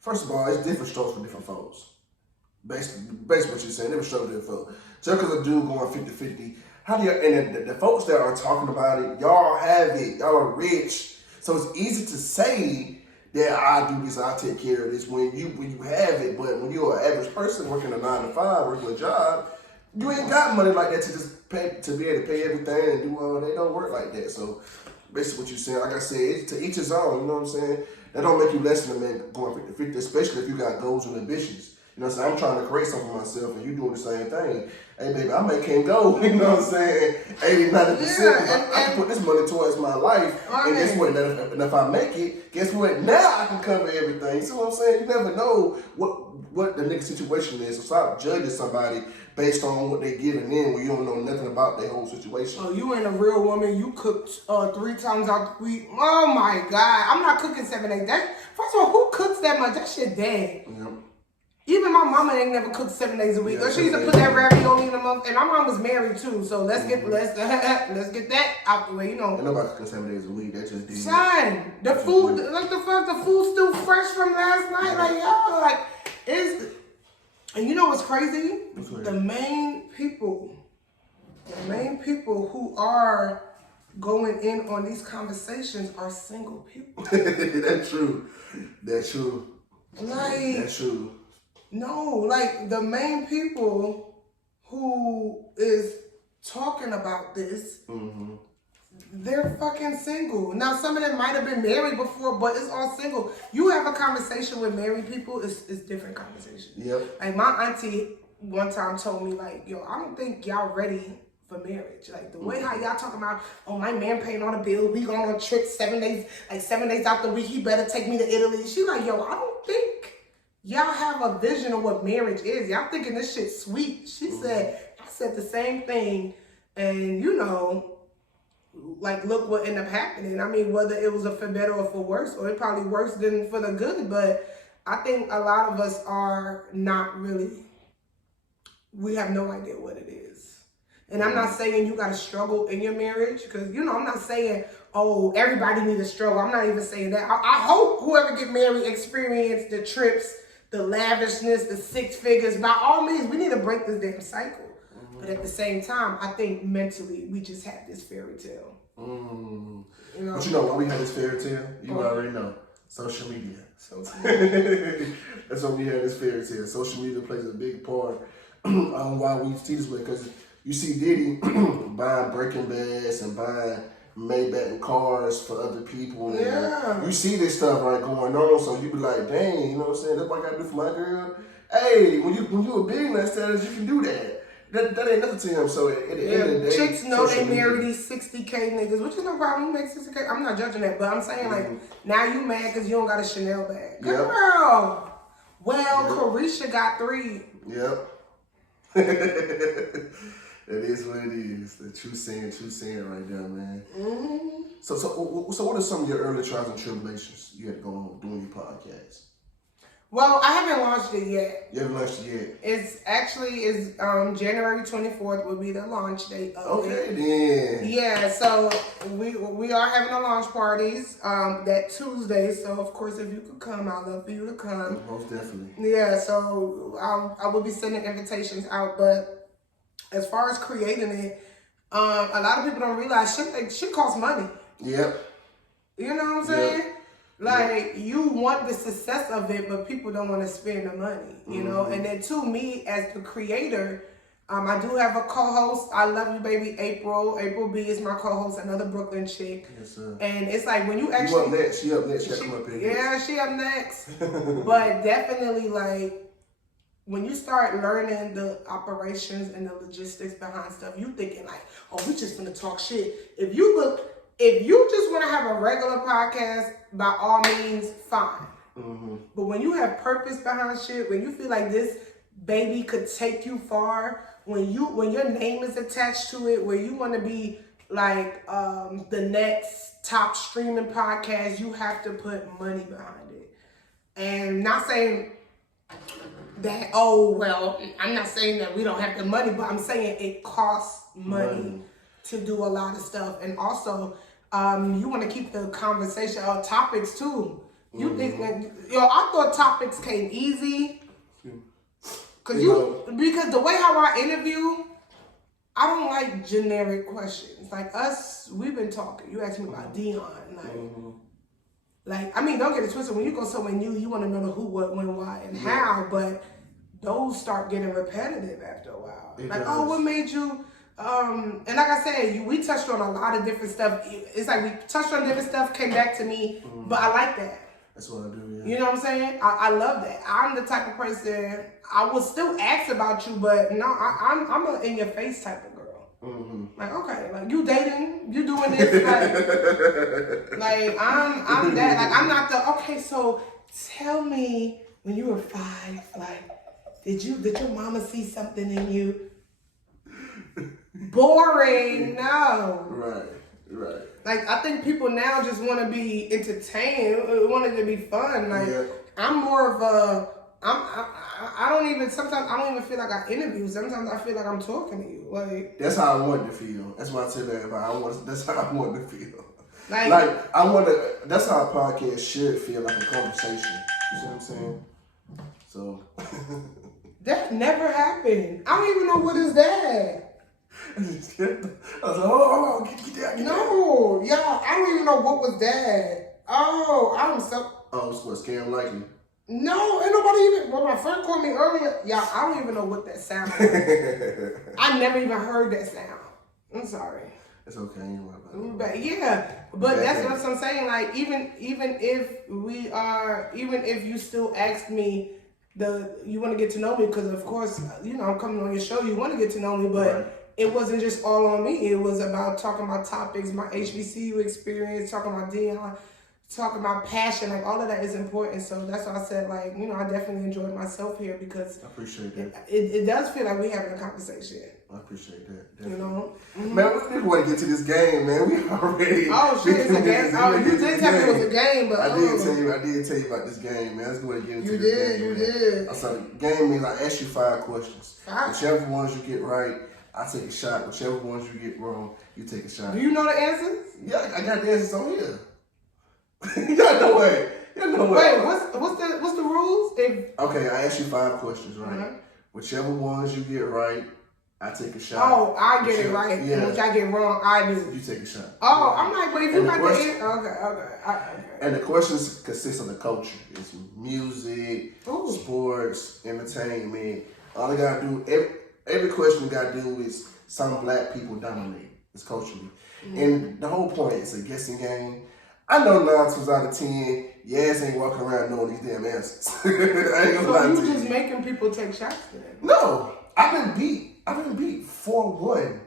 First of all, it's different strokes for different folks. Basically what you're saying, different strokes for different folks. Just because a dude going 50-50, how do you, and the folks that are talking about it, y'all have it, y'all are rich. So it's easy to say that I do this, I take care of this when you have it. But when you're an average person working a 9-to-5, working a job, you ain't got money like that to just pay, to be able to pay everything and do all that. They don't work like that. So basically what you're saying, like I said, to each his own, you know what I'm saying? That don't make you less than a man going 50-50, especially if you got goals and ambitions. You know what I'm saying? I'm trying to create something for myself and you doing the same thing. Hey, baby, I may can't go, you know what I'm saying? 80-90%. Yeah, I can put this money towards my life. Right. And guess what? And if I make it, guess what? Now I can cover everything. You see what I'm saying? You never know what the nigga situation is. So stop judging somebody based on what they giving in when you don't know nothing about their whole situation. Oh, you ain't a real woman. You cooked 3 times out the week. Oh my God. I'm not cooking 7 days. First of all, who cooks that much? That shit dead. Yep. Even my mama ain't never cooked 7 days a week. Yeah, she used to put that ravioli in the month. And my mom was married too, so let's get that out the way, you know. Ain't nobody cooking 7 days a week. That just did. Son, the food, like the food's still fresh from last night. Like, yo, like it's. And you know what's crazy? The main people who are going in on these conversations are single people. That's true. That's true. Like, that's true. No, like the main people who is talking about this, they're fucking single. Now, some of them might have been married before, but it's all single. You have a conversation with married people, it's different conversation. Yep. Like my auntie one time told me, like, yo, I don't think y'all ready for marriage. Like the way how y'all talking about, oh, my man paying all the bills, we going on a trip 7 days, like 7 days out the week, he better take me to Italy. She like, yo, I don't think y'all have a vision of what marriage is. Y'all thinking this shit sweet. She said, I said the same thing. And, you know, like, look what ended up happening. I mean, whether it was for better or for worse, or it probably worse than for the good. But I think a lot of us are not really, we have no idea what it is. And I'm not saying you got to struggle in your marriage. Because, you know, I'm not saying, oh, everybody needs a struggle. I'm not even saying that. I hope whoever get married experience the trips, the lavishness, the 6 figures. By all means, we need to break this damn cycle. Mm-hmm. But at the same time, I think mentally we just have this fairy tale. Mm. You know? But you know why we have this fairy tale? You already know. Social media. That's why we have this fairy tale. Social media plays a big part on why we see this way. Because you see Diddy buying Birkin bags and buying Maybach cars for other people. And you see this stuff right going on, so you be like, dang, you know what I'm saying? That's what I gotta do for my girl. Hey, when you a billionaire status, you can do that. That ain't nothing to him. So at the end of the day, chicks know they marry these 60K niggas, which is no problem. You make 60K. I'm not judging that, but I'm saying like now you mad because you don't got a Shenelle bag. Girl, well, Carisha got 3. Yep. It is what it is. The true saying right there, man. Mm-hmm. So what are some of your early trials and tribulations you had to go on doing your podcast? Well, I haven't launched it yet. You haven't launched it yet? It's January 24th will be the launch date of it. Okay, then. Yeah, so we are having a launch parties that Tuesday. So, of course, if you could come, I'd love for you to come. Most definitely. Yeah, so I will be sending invitations out. But as far as creating it, a lot of people don't realize shit costs money. Yep. You know what I'm saying? Yep. Like, you want the success of it, but people don't want to spend the money, you know? And then, to me, as the creator, I do have a co-host. I love you, baby, April. April B is my co-host, another Brooklyn chick. Yes, sir. And it's like, when you actually... You up next. She up next. She come up here. Yeah, she up next. But definitely, like, when you start learning the operations and the logistics behind stuff, you thinking, like, oh, we just gonna talk shit. If you just want to have a regular podcast, by all means, fine. Mm-hmm. But when you have purpose behind shit, when you feel like this baby could take you far, when your name is attached to it, where you want to be like the next top streaming podcast, you have to put money behind it. And not saying that, I'm not saying that we don't have the money, but I'm saying it costs money to do a lot of stuff. And also, you want to keep the conversation on topics too. You think that, I thought topics came easy. Because the way how I interview, I don't like generic questions. Like us, we've been talking. You asked me about Deion. Like, I mean, don't get it twisted. When you go somewhere new, you want to know the who, what, when, why, and how. But those start getting repetitive after a while. What made you... and like I said, we touched on a lot of different stuff. It's like we touched on different stuff, came back to me, but I like that. That's what I do, yeah. You know what I'm saying? I love that. I'm the type of person, I will still ask about you, but no, I'm a in your face type of girl. Mm-hmm. Like, okay, like you dating, you doing this, like I'm that. Like I'm not the, okay, so tell me when you were 5, like, did your mama see something in you? Boring, no. Right. Like, I think people now just want to be entertained, want it to be fun. Like, I'm more of a, sometimes I don't even feel like I interview. Sometimes I feel like I'm talking to you. Like, that's how I want to feel. That's why I tell everybody, that's how I want to feel. Like that's how a podcast should feel, like a conversation. You see what I'm saying? So. That never happened. I don't even know what is that. I was like, get that. No, y'all, I don't even know what was that. It's what, Scam Likely? No, ain't nobody even, when my friend called me earlier, y'all, I don't even know what that sound was. I never even heard that sound. I'm sorry. It's okay, you know about it. But that's what I'm saying. Like, even if you still ask me, you want to get to know me, because of course, I'm coming on your show, you want to get to know me, but it wasn't just all on me. It was about talking about topics, my HBCU experience, talking about Deion, talking about passion, like all of that is important. So that's why I said, like, I definitely enjoyed myself here, because I appreciate that. It does feel like we're having a conversation. I appreciate that. Definitely. Mm-hmm. Man, we didn't want to get to this game, man. We already. Oh shit, it's a game. Oh, you did tell me it was a game, but I did tell you about this game, man. Let's go ahead and get into this game. You did. So the game means I ask you 5 questions. Whichever ones you get right, I take a shot. Whichever ones you get wrong, you take a shot. Do you know the answers? Yeah, I got the answers on here. Y'all know what? Wait, what's the rules? Okay, I asked you 5 questions, right? Mm-hmm. Whichever ones you get right, I take a shot. Oh, I get it right. Yeah. And which I get wrong, I do. You take a shot. Oh, I'm like, but if you got the answer, okay. And the questions consist of the culture. It's music, sports, entertainment. All they gotta do, every question you gotta do is some black people dominate. It's culturally. Mm-hmm. And the whole point is a guessing game. I know 9 times out of 10, your ass ain't walking around knowing these damn answers. I ain't gonna lie to you. So you just making people take shots then? No, I've been beat 4-1.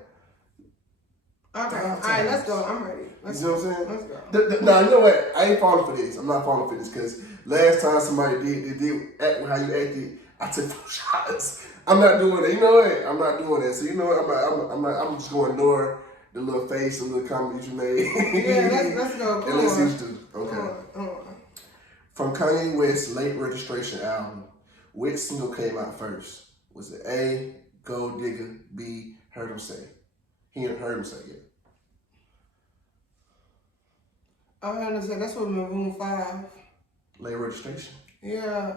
Okay, all right, let's go. I'm ready. You know what I'm saying? Let's go. Now, you know what? I ain't falling for this. I'm not falling for this because last time somebody did act how you acted, I took 4 shots. I'm not doing it. You know what? I'm not doing that. So you know what? I'm just going to ignore the little face and little comments you made. Yeah, let's go. And let's see what you do. Okay. From Kanye West's late registration album, which single came out first? Was it A, Gold Digger, B, Heard Him Say? He ain't heard him say yet. I heard him say that's what Maroon 5. Late registration? Yeah.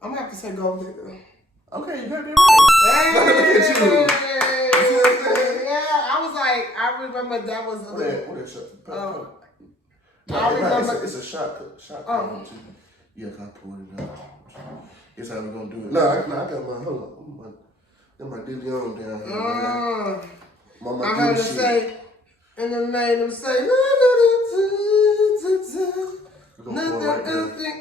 I'm going to have to say Gold Digger. Okay, you got that right. Hey! Look at you. Yeah, I was like, I remember that was... What that shot? I remember... It's a shot. Oh. Yeah, I pulled it out. Here's how we're going to do it. No, I got my... Hold on. Got my Deion down here. I heard him say... And then made him say... Nothing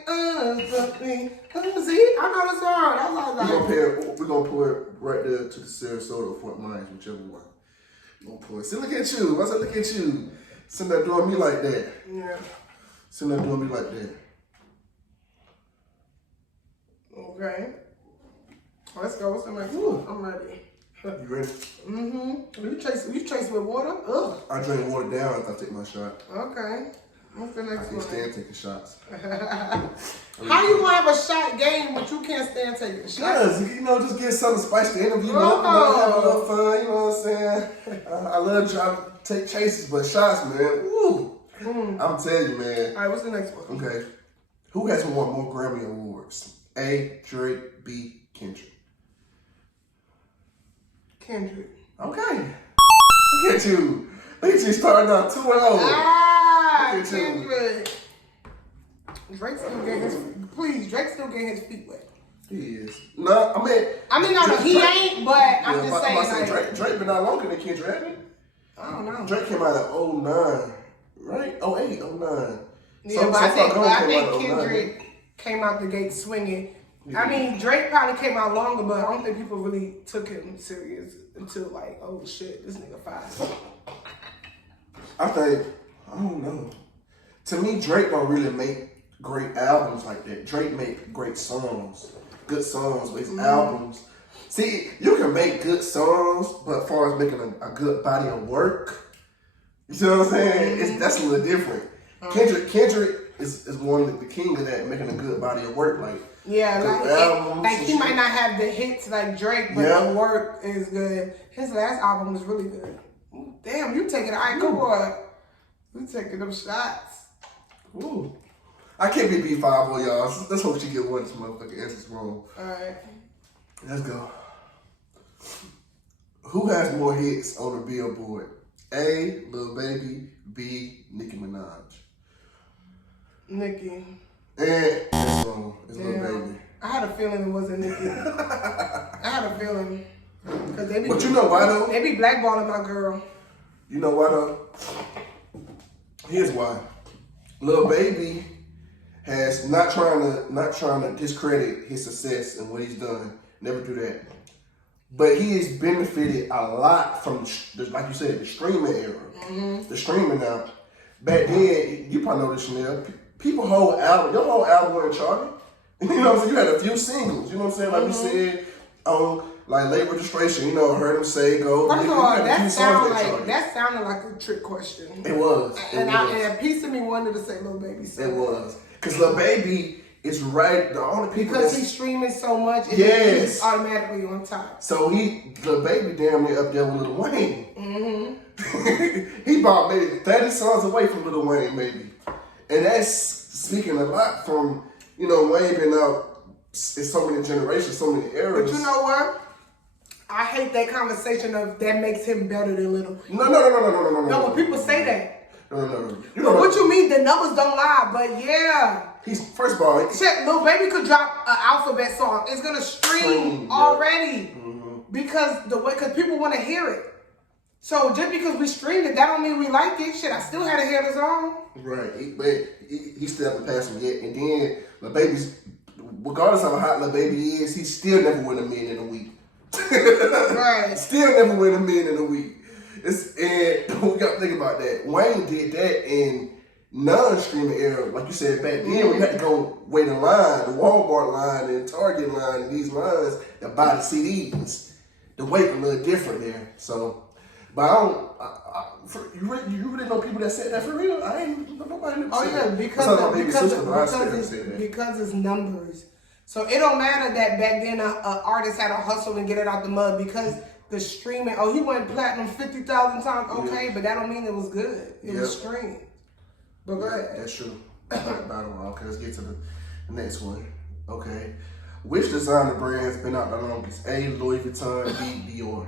of me. See, I know the song. That's all I like. We're gonna pour it right there to the Sarasota or Fort Myers, whichever one. We're gonna pour it. See, look at you. I said, look at you. Sitting there doing me like that. Yeah. Sitting there doing me like that. Okay. Let's go. What's the next one? I'm ready. You ready? Mm-hmm. You chase with water? Ugh. I drink water down after I take my shot. Okay. What's the next one? I can't stand taking shots. How you gonna have a shot game, but you can't stand taking shots? Because, just get something spicy to interview up, have a little fun, you know what I'm saying? I love trying to take chases, but shots, man, woo. I'm telling you, man. All right, what's the next one? Okay. Who has won more Grammy Awards? A, Drake, B, Kendrick. Kendrick. Okay. Look at you. Look at you starting out 2-0. Kendrick. Drake still getting his Drake still getting his feet wet. He is. No, I mean, no, he ain't, but I'm just saying. Like, Drake been out longer than Kendrick, hasn't he? I don't know. Drake came out in 09, right? 08, 09. Yeah, but I think Kendrick came out the gate swinging. Yeah. I mean, Drake probably came out longer, but I don't think people really took him serious until like, oh shit, this nigga fine. I don't know. To me, Drake don't really make great albums like that. Drake make great songs, good songs, but his albums. See, you can make good songs, but as far as making a good body of work, you see what I'm saying? That's a little different. Kendrick is one of the king of that, making a good body of work. Like, like he might not have the hits like Drake, but the work is good. His last album was really good. Damn, you taking come on. You taking them shots. Ooh. I can't be B5 on y'all. Let's hope she get one of this motherfucking answers wrong. Alright. Let's go. Who has more hits on the Billboard? A, Lil Baby, B, Nicki Minaj. Nicki. And that's wrong. It's Lil Baby. I had a feeling it wasn't Nicki. I had a feeling. But you know why though? They be blackballing my girl. You know why though? Here's why. Lil Baby has not trying to discredit his success and what he's done. Never do that. But he has benefited a lot from, like you said, the streaming era. Mm-hmm. The streaming now. Back then, you probably know this, Shenelle. Your whole album wasn't charting. You know what I'm saying? You had a few singles. You know what I'm saying? Like we said on like Late Registration. Heard him say go. First of all, that sounded like a trick question. It was. And a piece of me wanted to say Lil Baby. So. It was. Because Lil Baby it's right. The only people because he's streaming so much, he's automatically on top. So the baby damn near up there with Lil Wayne. Mm-hmm. He about maybe 30 songs away from Lil Wayne, maybe, and that's speaking a lot from Wayne been out in so many generations, so many eras. But you know what? I hate that conversation of that makes him better than Lil Wayne. No. No, but people say that. No. What you mean? The numbers don't lie, but yeah. He's first of all. Lil Baby could drop an alphabet song. It's gonna stream already because people want to hear it. So just because we streamed it, that don't mean we like it. Shit, I still had to hear the song. Right, but he still haven't passed him yet. And then Lil Baby's, regardless of how hot Lil Baby is, he still never win $1 million in a week. Right. Still never win $1 million in a week. And we got to think about that. Wayne did that in non-streaming era, like you said back then. We had to go wait in line, the Walmart line and Target line, and these lines to buy the CDs. The wait a little different there. So, but you really know people that said that for real? I ain't nobody. Oh yeah, because it's numbers. So it don't matter that back then an artist had to hustle and get it out the mud because the streaming. Oh, he went platinum 50,000 times. Okay, but that don't mean it was good. It was streamed. But go ahead. That's true. Okay, let's get to the next one. Okay, which designer brand's been out the longest? A. Louis Vuitton. B. Dior.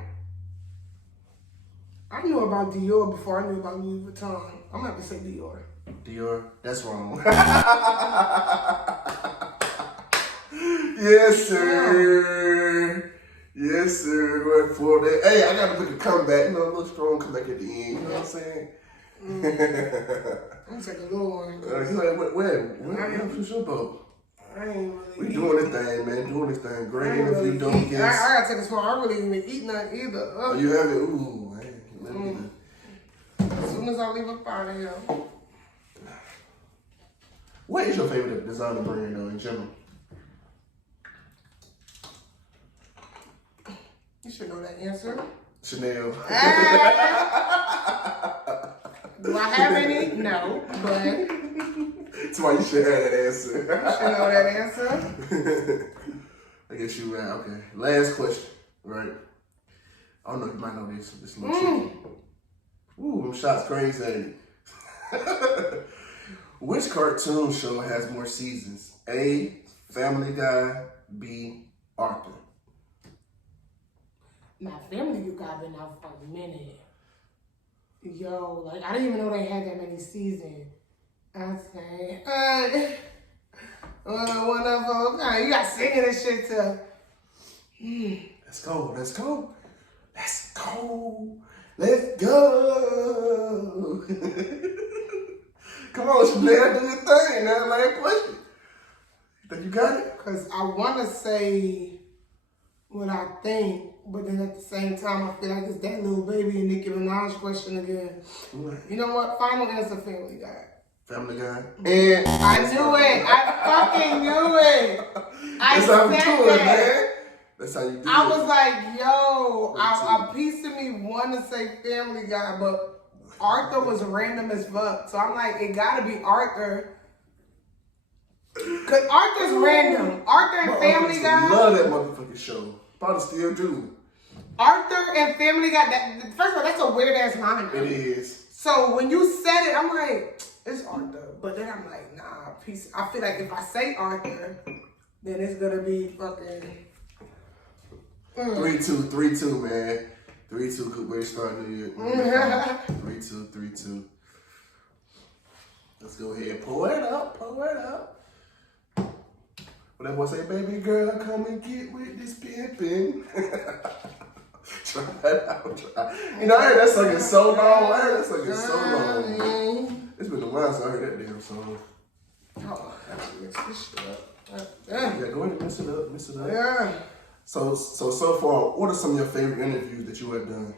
I knew about Dior before I knew about Louis Vuitton. I'm gonna have to say Dior. Dior. That's wrong. Yes, sir. Yes, sir. Going for that. Hey, I gotta make a comeback. A little strong comeback at the end. You know what I'm saying? I'm gonna take a little one. Where? Who's your boat? I ain't really. We doing this thing, man. Doing this thing. Great interview. Don't guess. I gotta take a small. I really didn't even eat nothing either. Oh, you have it? Ooh, man. As soon as I leave up out of here. What is your favorite designer brand, though, in general? You should know that answer. Chanel. Do I have any? No, but. That's why you should have that answer. You should know that answer. I guess you're right. Okay. Last question, right? I don't know if you might know this. This little tricky. Ooh, them shots crazy. Which cartoon show has more seasons? A. Family Guy. B. Arthur. My Family Guy been out for a minute. Yo, I didn't even know they had that many seasons. I say, one of them. You got singing and shit too. Let's go. Come on, Shenelle, do your thing. Now, last question. You think you got it? Because I want to say what I think, but then at the same time, I feel like it's that little baby and Nicki Minaj question again. Right. You know what? Final answer, Family Guy. Family Guy. And I knew it. I fucking knew it. That's how you do it, man. That's how you do it. I was like, yo, a piece of me wanted to say Family Guy, but Arthur was random as fuck. So I'm like, it gotta be Arthur. Cause Arthur's random. Arthur and Family Guy. I love that motherfucking show. Probably still do. Arthur and Family Guy. First of all, that's a weird ass line. It is. So when you said it, I'm like, it's Arthur. But then I'm like, nah, I feel like if I say Arthur, then it's gonna be fucking. 3-2, man. 3-2, good way to start the year. 3-2. Let's go ahead and pull it up. What that boy say, baby girl, come and get with this pimpin'. Try that out. You know, I heard that song is so long. It's been a while since I heard that damn song. Oh, I have to mix this shit up. Yeah, go ahead and mix it up. Yeah. So far, what are some of your favorite interviews that you have done?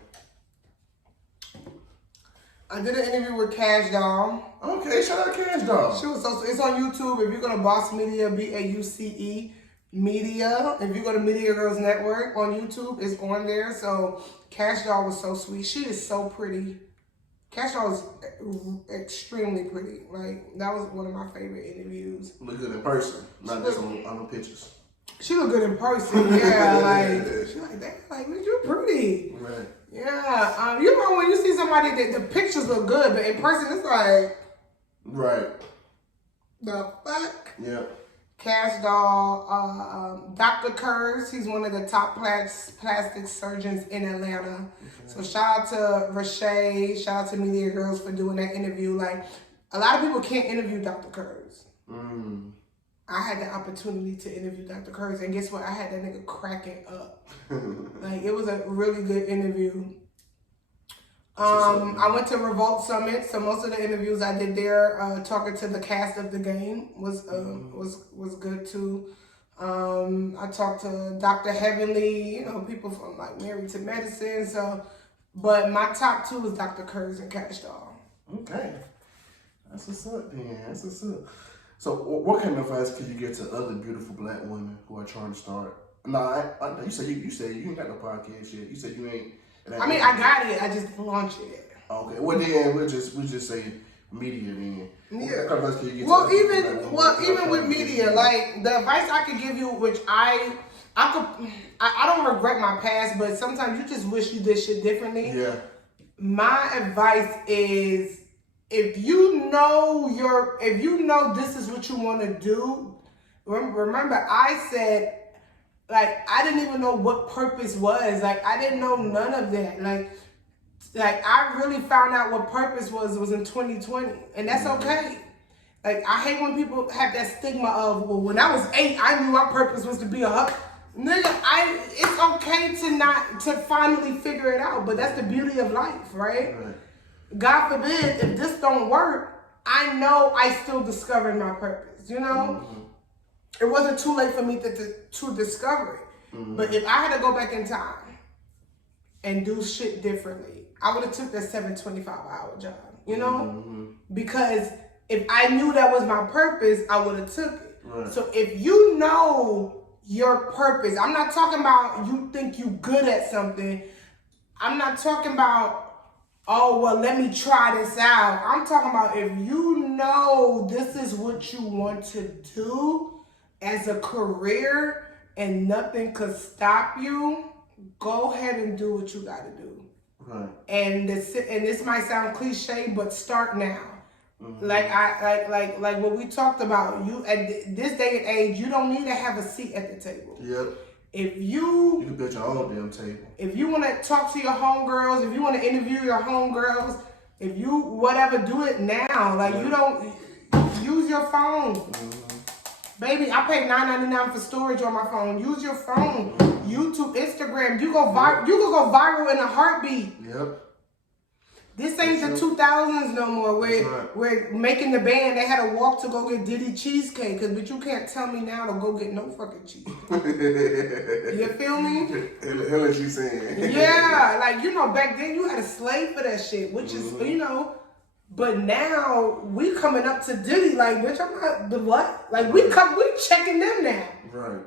I did an interview with Cash Doll. Okay, shout out Cash Doll. It's on YouTube. If you go to Boss Media, BAUCE Media. If you go to Media Girls Network on YouTube, it's on there. So Cash Doll was so sweet. She is so pretty. Cash Doll is extremely pretty. Like, that was one of my favorite interviews. Look good in person, not just on the pictures. She look good in person, yeah. Like, she like, damn, like, you pretty. Right. Yeah. You know, when you see somebody that the pictures look good, but in person it's like, right. The fuck? Yeah. Cash Doll, Dr. Kurz, he's one of the top plastic surgeons in Atlanta. Okay. So shout out to Rashay, shout out to Media Girls for doing that interview. Like, a lot of people can't interview Dr. Kurz. I had the opportunity to interview Dr. Kurz, and guess what? I had that nigga cracking up. Like, it was a really good interview. I went to Revolt Summit, so most of the interviews I did there, talking to the cast of the game was good too. I talked to Dr. Heavenly, you know, people from like Married to Medicine. So, but my top two was Dr. Kurz and Cash Doll. Okay, that's what's up, then. That's what's up. So, what kind of advice could you give to other beautiful black women who are trying to start? No, you said you ain't got no podcast yet. You said you ain't. I mean, I got it. I just didn't launch it yet. Okay. Well, then we'll just say media then. Yeah. What advice can you give well, even with media, like the advice I could give you, which I don't regret my past, but sometimes you just wish you did shit differently. Yeah. My advice is, if you know this is what you want to do, remember I said, like, I didn't even know what purpose was. Like, I didn't know none of that. Like I really found out what purpose was in 2020. And that's okay. Like, I hate when people have that stigma of, well, when I was 8, I knew my purpose was to be a husband. Nigga, it's okay to finally figure it out. But that's the beauty of life, right? God forbid, if this don't work, I know I still discovered my purpose, you know? It wasn't too late for me to discover it. But if I had to go back in time and do shit differently, I would have took that 725-hour job, you know? Because if I knew that was my purpose, I would have took it. Right. So if you know your purpose, I'm not talking about you think you good at something. I'm not talking about, oh, well, let me try this out. I'm talking about if you know this is what you want to do as a career and nothing could stop you, go ahead and do what you got to do. Right. And this might sound cliche, but start now. Like what we talked about. You at this day and age, you don't need to have a seat at the table. Yep. If you can build your own damn table. If you want to talk to your homegirls, if you want to interview your homegirls, if you whatever, do it now. Like, you don't use your phone. Baby, I pay $9.99 for storage on my phone. Use your phone. YouTube, Instagram. You can go viral in a heartbeat. Yep. This ain't the 2000s no more where making the band, they had to walk to go get Diddy cheesecake. But you can't tell me now to go get no fucking cheesecake. You feel me? Hell is you saying? Yeah, like, you know, back then you had to slave for that shit, which is, you know. But now we coming up to Diddy, like, bitch, I'm not the what? Like, we checking them now. Right.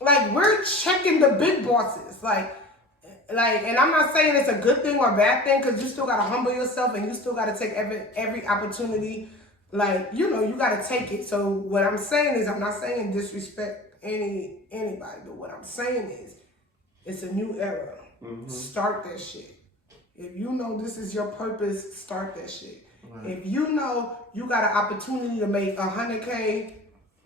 Like, we're checking the big bosses. Like, and I'm not saying it's a good thing or a bad thing, because you still gotta humble yourself and you still gotta take every opportunity. Like, you know, you gotta take it. So what I'm saying is, I'm not saying disrespect anybody, but what I'm saying is, it's a new era. Start that shit. If you know this is your purpose, start that shit. Right. If you know you got an opportunity to make $100K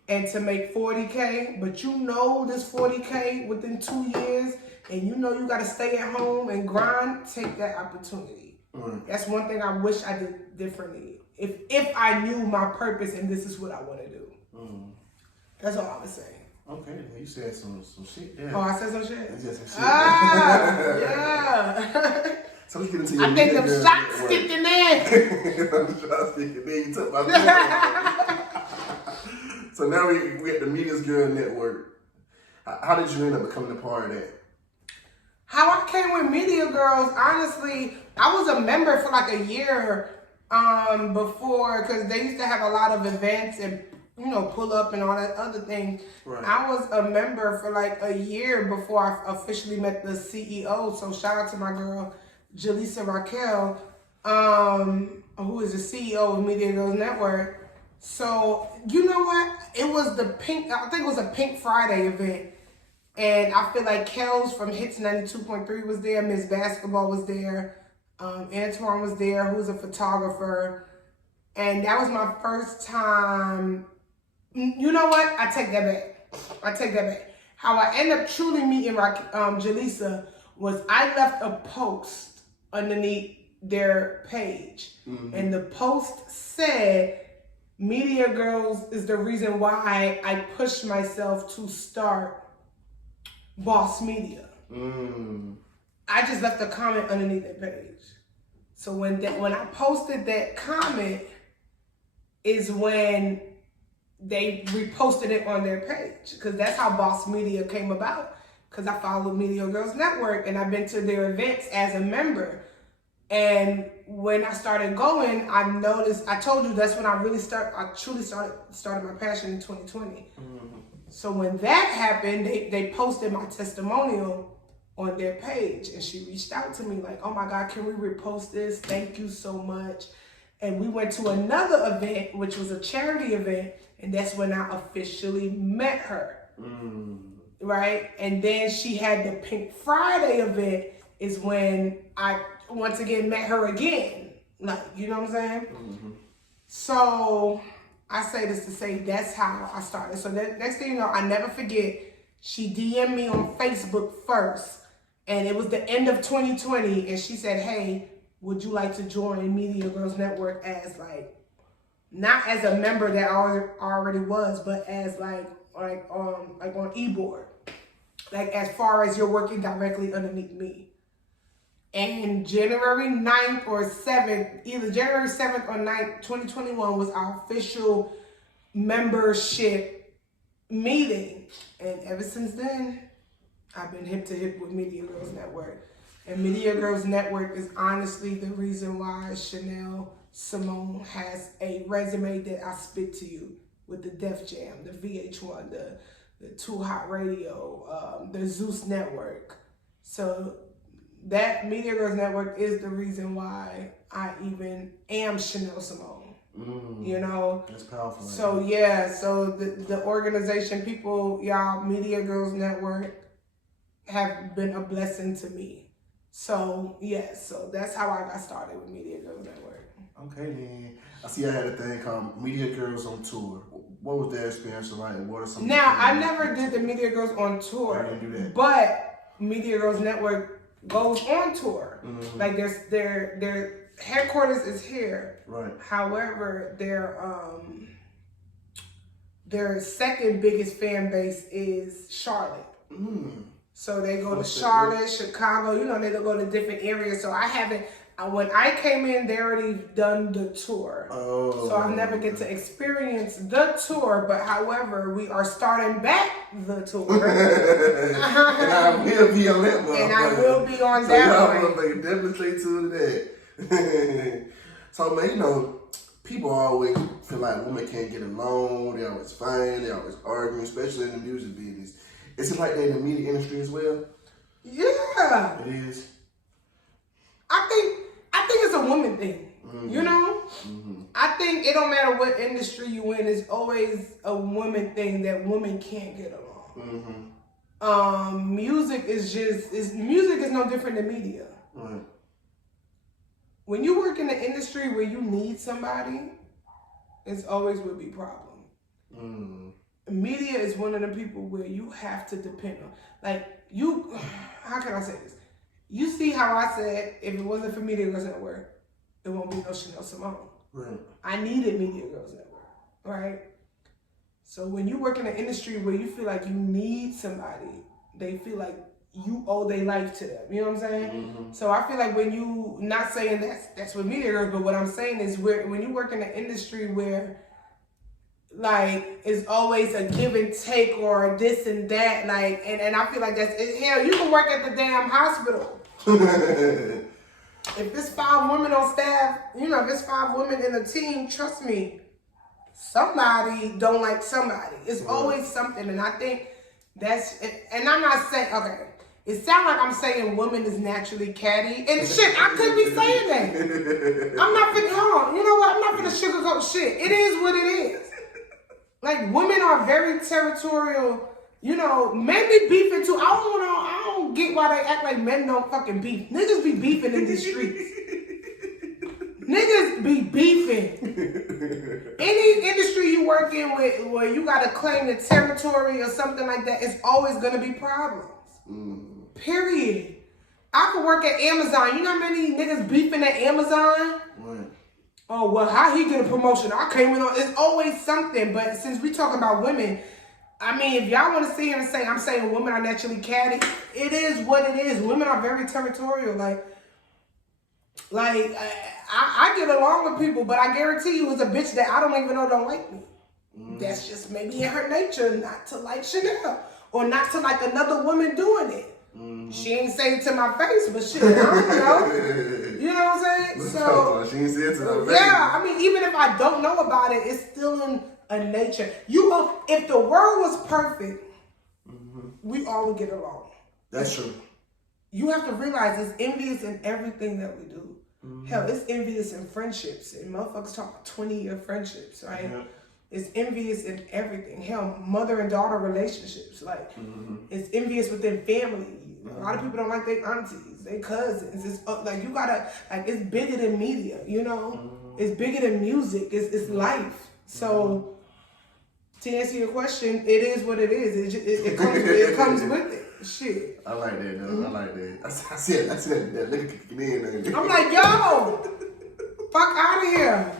and to make $40K, but you know this $40K within 2 years, and you know you got to stay at home and grind, take that opportunity. Right. That's one thing I wish I did differently. If I knew my purpose and this is what I want to do. That's all I was saying. Okay, you said some shit there. Oh, I said some shit? You said some shit. Yeah. So let's get into your I think them shots sticking in. Them shots sticking in. You took my So now we at the Media's Girl Network. How did you end up becoming a part of that? How I came with Media Girls, honestly, I was a member for like a year before, because they used to have a lot of events and, you know, pull up and all that other thing. Right. I was a member for like a year before I officially met the CEO. So shout out to my girl, Jaleesa Raquel. who is the CEO of Media Girls Network. So, you know what? It was I think it was a Pink Friday event. And I feel like Kels from Hits 92.3 was there. Miss Basketball was there. Antoine was there, who's a photographer. And that was my first time. You know what? I take that back. How I ended up truly meeting Jaleesa was I left a post underneath their page. Mm-hmm. And the post said, Media Girls is the reason why I pushed myself to start Boss Media. I just left a comment underneath that page. So when I posted that comment is when they reposted it on their page, because that's how Boss Media came about. Because I followed Media Girls Network and I've been to their events as a member. And when I started going, I noticed. I told you that's when I truly started my passion in 2020. Mm-hmm. So when that happened, they posted my testimonial on their page, and she reached out to me like, "Oh my God, can we repost this? Thank you so much." And we went to another event, which was a charity event, and that's when I officially met her. Right? And then she had the Pink Friday event is when I once again met her again. Like, you know what I'm saying? Mm-hmm. So I say this to say that's how I started. So next thing you know, I never forget, she DM'd me on Facebook first, and it was the end of 2020, and she said, "Hey, would you like to join Media Girls Network as not as a member that I already was, but as on e-board, like as far as you're working directly underneath me." And January 9th or 7th, either January 7th or 9th, 2021 was our official membership meeting. And ever since then, I've been hip to hip with Media Girls Network. And Media Girls Network is honestly the reason why Shenelle Simone has a resume that I spit to you with the Def Jam, the VH1, the Too Hot Radio, the Zeus Network. So that Media Girls Network is the reason why I even am Shenelle Simone. You know? That's powerful. So yeah, so the organization, people, y'all, Media Girls Network have been a blessing to me. So yeah, so that's how I got started with Media Girls Network. Okay then. I see I had a thing called Media Girls on Tour. What was that experience like? What are some? Now, I never did the Media Girls on Tour. I didn't do that. But Media Girls Network goes on tour. Mm-hmm. Like their headquarters is here. Right. However, their second biggest fan base is Charlotte. So they go to Charlotte, Chicago, you know, they go to different areas. So I haven't, when I came in, they already done the tour. Oh. So I never get to experience the tour, but however, we are starting back the tour. And I will be on that one. And I will be on that one. So definitely stay tuned to that. So man, you know, people always feel like women can't get along, they always fighting, they always arguing, especially in the music business. Is it like that in the media industry as well? Yeah. It is. I think it's a woman thing. Mm-hmm. You know? Mm-hmm. I think it don't matter what industry you in, it's always a woman thing that women can't get along. Mm-hmm. Music is no different than media. Right. When you work in an industry where you need somebody, it's always will be problem. Mm. Media is one of the people where you have to depend on. How can I say this? You see how I said, if it wasn't for Media Girls Network, there won't be no Shenelle Simone. Right. I needed Media Girls Network, right? So when you work in an industry where you feel like you need somebody, they feel like you owe their life to them. You know what I'm saying? Mm-hmm. So I feel like when you, not saying that's what Media Girls, but what I'm saying is when you work in an industry where it's always a give and take or this and that, and I feel like hell, you can work at the damn hospital. If there's 5 women on staff, if there's 5 women in the team, trust me, somebody don't like somebody. It's always something, and I think and I'm not saying, okay, it sounds like I'm saying woman is naturally catty. And shit, I could be saying that. I'm not finna, hold on. You know what? I'm not finna sugarcoat shit. It is what it is. Like, women are very territorial. You know, men be beefing too. I don't get why they act like men don't fucking beef. Niggas be beefing in the streets. Niggas be beefing. Any industry you work in with where you gotta claim the territory or something like that, it's always gonna be problems. Period. I could work at Amazon. You know how many niggas beefing at Amazon? What? Oh, well, how he get a promotion? I came in on, it's always something. But since we talking about women, I mean, if y'all want to sit here and say, I'm saying women are naturally catty, it is what it is. Women are very territorial. I get along with people, but I guarantee you it's a bitch that I don't even know don't like me. That's just maybe in her nature not to like Shenelle or not to like another woman doing it. She ain't say it to my face, but shit, I don't know. You know what I'm saying? So she ain't say it to my face. Yeah, I mean, even if I don't know about it, it's still in a nature. If the world was perfect, we all would get along. That's true. You have to realize it's envious in everything that we do. Hell, it's envious in friendships. And motherfuckers talk about 20-year friendships, right? Yeah. It's envious in everything. Hell, mother and daughter relationships. Like, it's envious within family. A lot of people don't like their aunties, their cousins. It's like, you gotta, like, it's bigger than media, you know? It's bigger than music. It's life. So, to answer your question, it is what it is. It comes with it. Shit. I like that, though. I like that. I said that nigga kicking in. I'm like, yo, fuck out of here.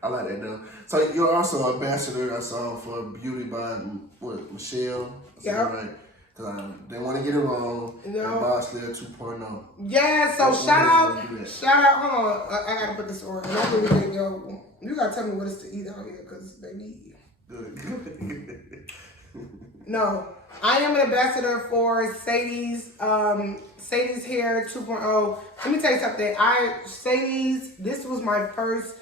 I like that, though. So you're also ambassador, I saw, for Beauty by, Michelle? Yeah. Right? Because they want to get it wrong. No. And Boss Slayer 2.0. Yeah, so shout out, hold on. I got to put this on. And I really think, yo, you got to tell me what it's to eat out here, because they need you. No, I am an ambassador for Sadie's Hair 2.0. Let me tell you something. Sadie's, this was my first,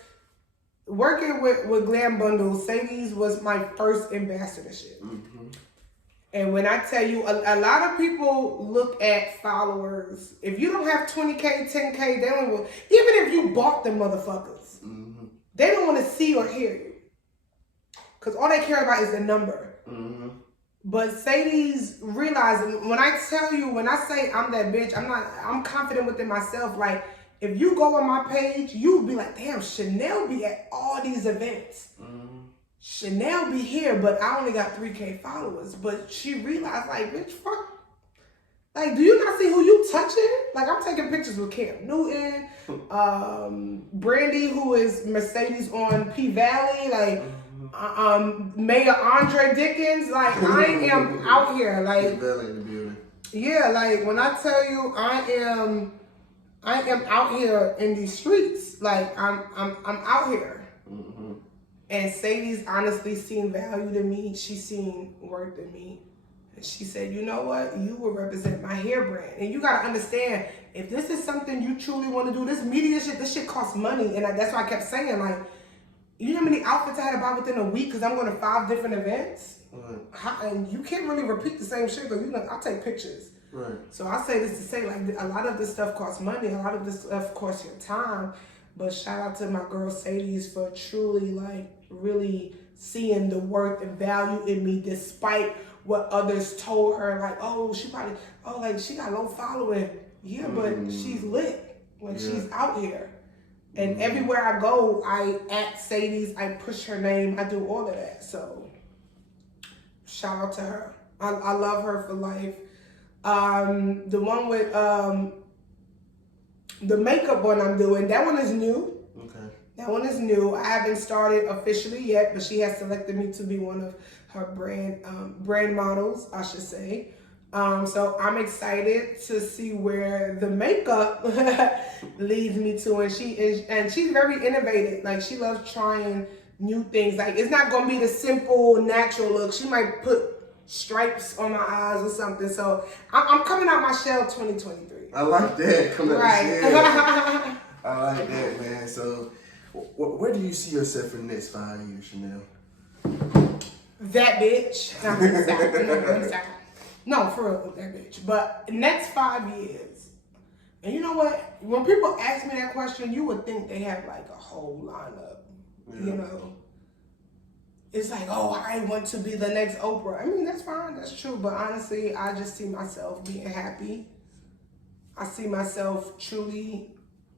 working with Glam Bundle, Sadie's was my first ambassadorship. And when I tell you, a lot of people look at followers. If you don't have 20K, 10K, they only will, even if you bought them motherfuckers, they don't want to see or hear you. Because all they care about is the number. But Sadie's realizing, when I say I'm that bitch, I'm confident within myself. Like, if you go on my page, you'll be like, damn, Shenelle be at all these events. Shenelle be here, but I only got 3K followers. But she realized, like, bitch, fuck. Like, do you not see who you touching? Like, I'm taking pictures with Cam Newton, Brandy, who is Mercedes on P Valley, like, Mayor Andre Dickens. Like, I am out here. Like, yeah, like, when I tell you I am out here in these streets. Like, I'm out here. And Sadie's honestly seen value to me. She seen worth in me. And she said, you know what? You will represent my hair brand. And you got to understand, if this is something you truly want to do, this media shit, this shit costs money. And that's why I kept saying, like, you know how many outfits I had to buy within a week because I'm going to 5 different events? And you can't really repeat the same shit because I'll take pictures. Right. So I say this to say, like, a lot of this stuff costs money. A lot of this stuff costs your time. But shout out to my girl Sadie's for truly, like, really seeing the worth and value in me despite what others told her. Like, oh, she got low following. Yeah, but she's lit. Like, she's out here. And everywhere I go, I at Sadie's, I push her name, I do all of that. So, shout out to her. I love her for life. The one with the makeup one I'm doing, that one is new. Okay. That one is new. I haven't started officially yet, but she has selected me to be one of her brand models, I should say. So I'm excited to see where the makeup leads me to, and she's very innovative. Like, she loves trying new things. Like, it's not gonna be the simple natural look. She might put stripes on my eyes or something. So I'm coming out my shell 2023. I like that. Coming out my shell. I like that, man. So where do you see yourself in the next 5 years, Shenelle? That bitch. No, for real, that bitch. But next 5 years, and you know what? When people ask me that question, you would think they have like a whole lineup. You know, it's like, oh, I want to be the next Oprah. I mean, that's fine, that's true. But honestly, I just see myself being happy. I see myself truly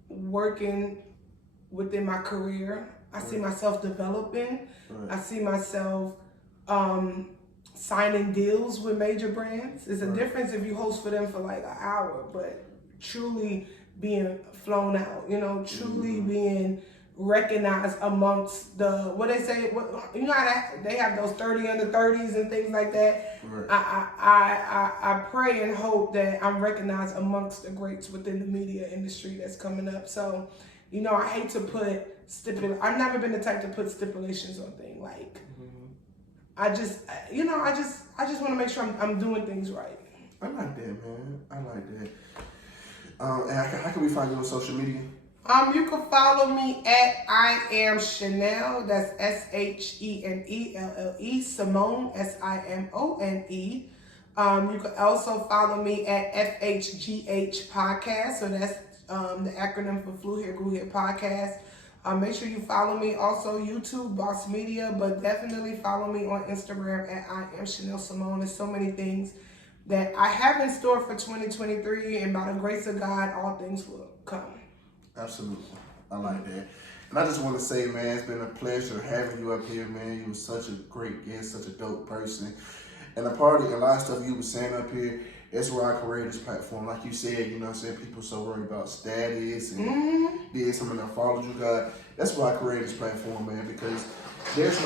working within my career. I see myself developing. I see myself signing deals with major brands. There's a difference if you host for them for like an hour, but truly being flown out, you know, truly being recognized amongst the, what they say, you know how they have those 30 under 30s and things like that. I pray and hope that I'm recognized amongst the greats within the media industry that's coming up. So, you know, I hate to put I've never been the type to put stipulations on things. Like, I just want to make sure I'm doing things right. I like that, man. I like that. And how can we find you on social media? You can follow me at I am Shenelle. That's SHENELLE. Simone, SIMONE. You can also follow me at FHGH Podcast. So that's the acronym for Flew Here, Grew Here Podcast. Make sure you follow me. Also YouTube, Boss Media, but definitely follow me on Instagram at I am Shenelle Simone. There's so many things that I have in store for 2023, and by the grace of God, all things will come. Absolutely. I like that. And I just want to say, man, it's been a pleasure having you up here, man. You were such a great guest, such a dope person. And a lot of stuff you were saying up here, that's why I created this platform. Like you said, you know what I'm saying, people so worried about status and did someone that followed you, God. That's why I created this platform, man, because there's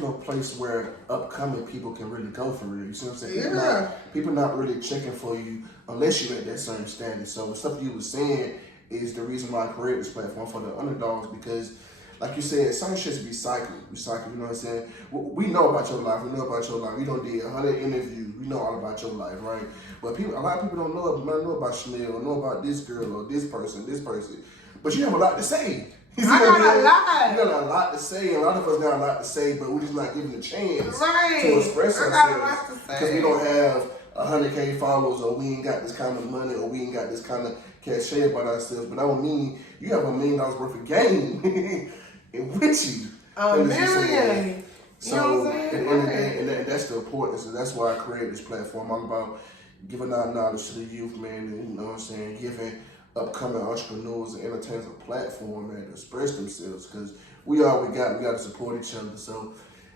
no place where upcoming people can really go for real. You see what I'm saying? People not really checking for you unless you're at that certain status. So the stuff you were saying is the reason why I created this platform for the underdogs, because like you said, some shit's recycling, you know what I'm saying? We know about your life, We done did 100 interviews, we know all about your life, right? But a lot of people don't know about Shenelle, or know about this girl, or this person. But you have a lot to say. I got a lot. You got a lot to say, and a lot of us got a lot to say, but we're just not given a chance to express ourselves. I got a lot to say. Because we don't have 100K followers, or we ain't got this kind of money, or we ain't got this kind of cachet about ourselves. But that don't mean you have $1 million worth of game with you. $1 million. So, you know what I'm saying? And that's the importance, and that's why I created this platform. All about giving our knowledge to the youth, man, and you know what I'm saying, giving upcoming entrepreneurs and entertainers a platform, man, to express themselves, because we all we got to support each other. So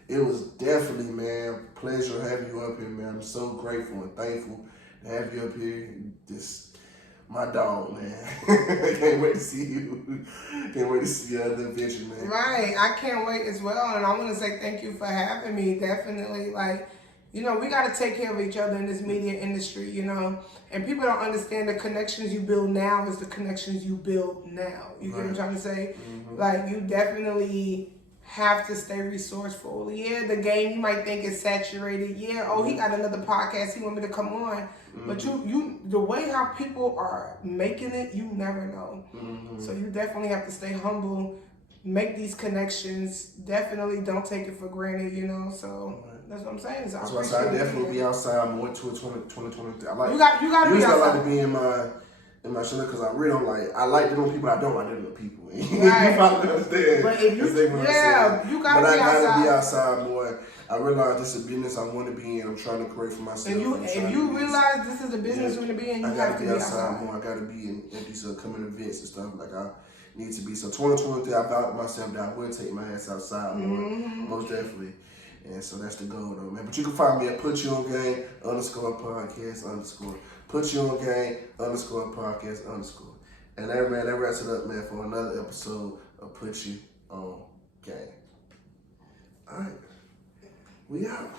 it was definitely, man, pleasure having you up here, man. I'm so grateful and thankful to have you up here. My dog, man. I can't wait to see you. Can't wait to see your other adventure, man. Right. I can't wait as well. And I want to say thank you for having me. Definitely. Like, you know, we got to take care of each other in this media industry, you know. And people don't understand the connections you build now is the connections you build now. You get what I'm trying to say? Like, you definitely have to stay resourceful. Yeah, the game you might think is saturated. Yeah, oh, he got another podcast, he want me to come on. But you the way how people are making it, you never know. So you definitely have to stay humble, make these connections. Definitely don't take it for granted, you know. So that's what I'm saying. So that's why I said I definitely be outside more to 2023. I like you got to be outside. I like to be in my show, because I really don't I like to know people. I don't like to know people. Right. You probably understand. But if you got to be outside. I gotta be outside more. I realize this is a business I want to be in. I'm trying to create for myself. And if you realize this is a business you want to be in, you have to be outside more. I got to be in these upcoming events and stuff like I need to be. So 2023, I vowed myself that I will take my ass outside more, most definitely. And so that's the goal, though, man. But you can find me at _podcast_podcast_. _podcast_. And that wraps it up, man, for another episode of Put You On Game. All right. We out.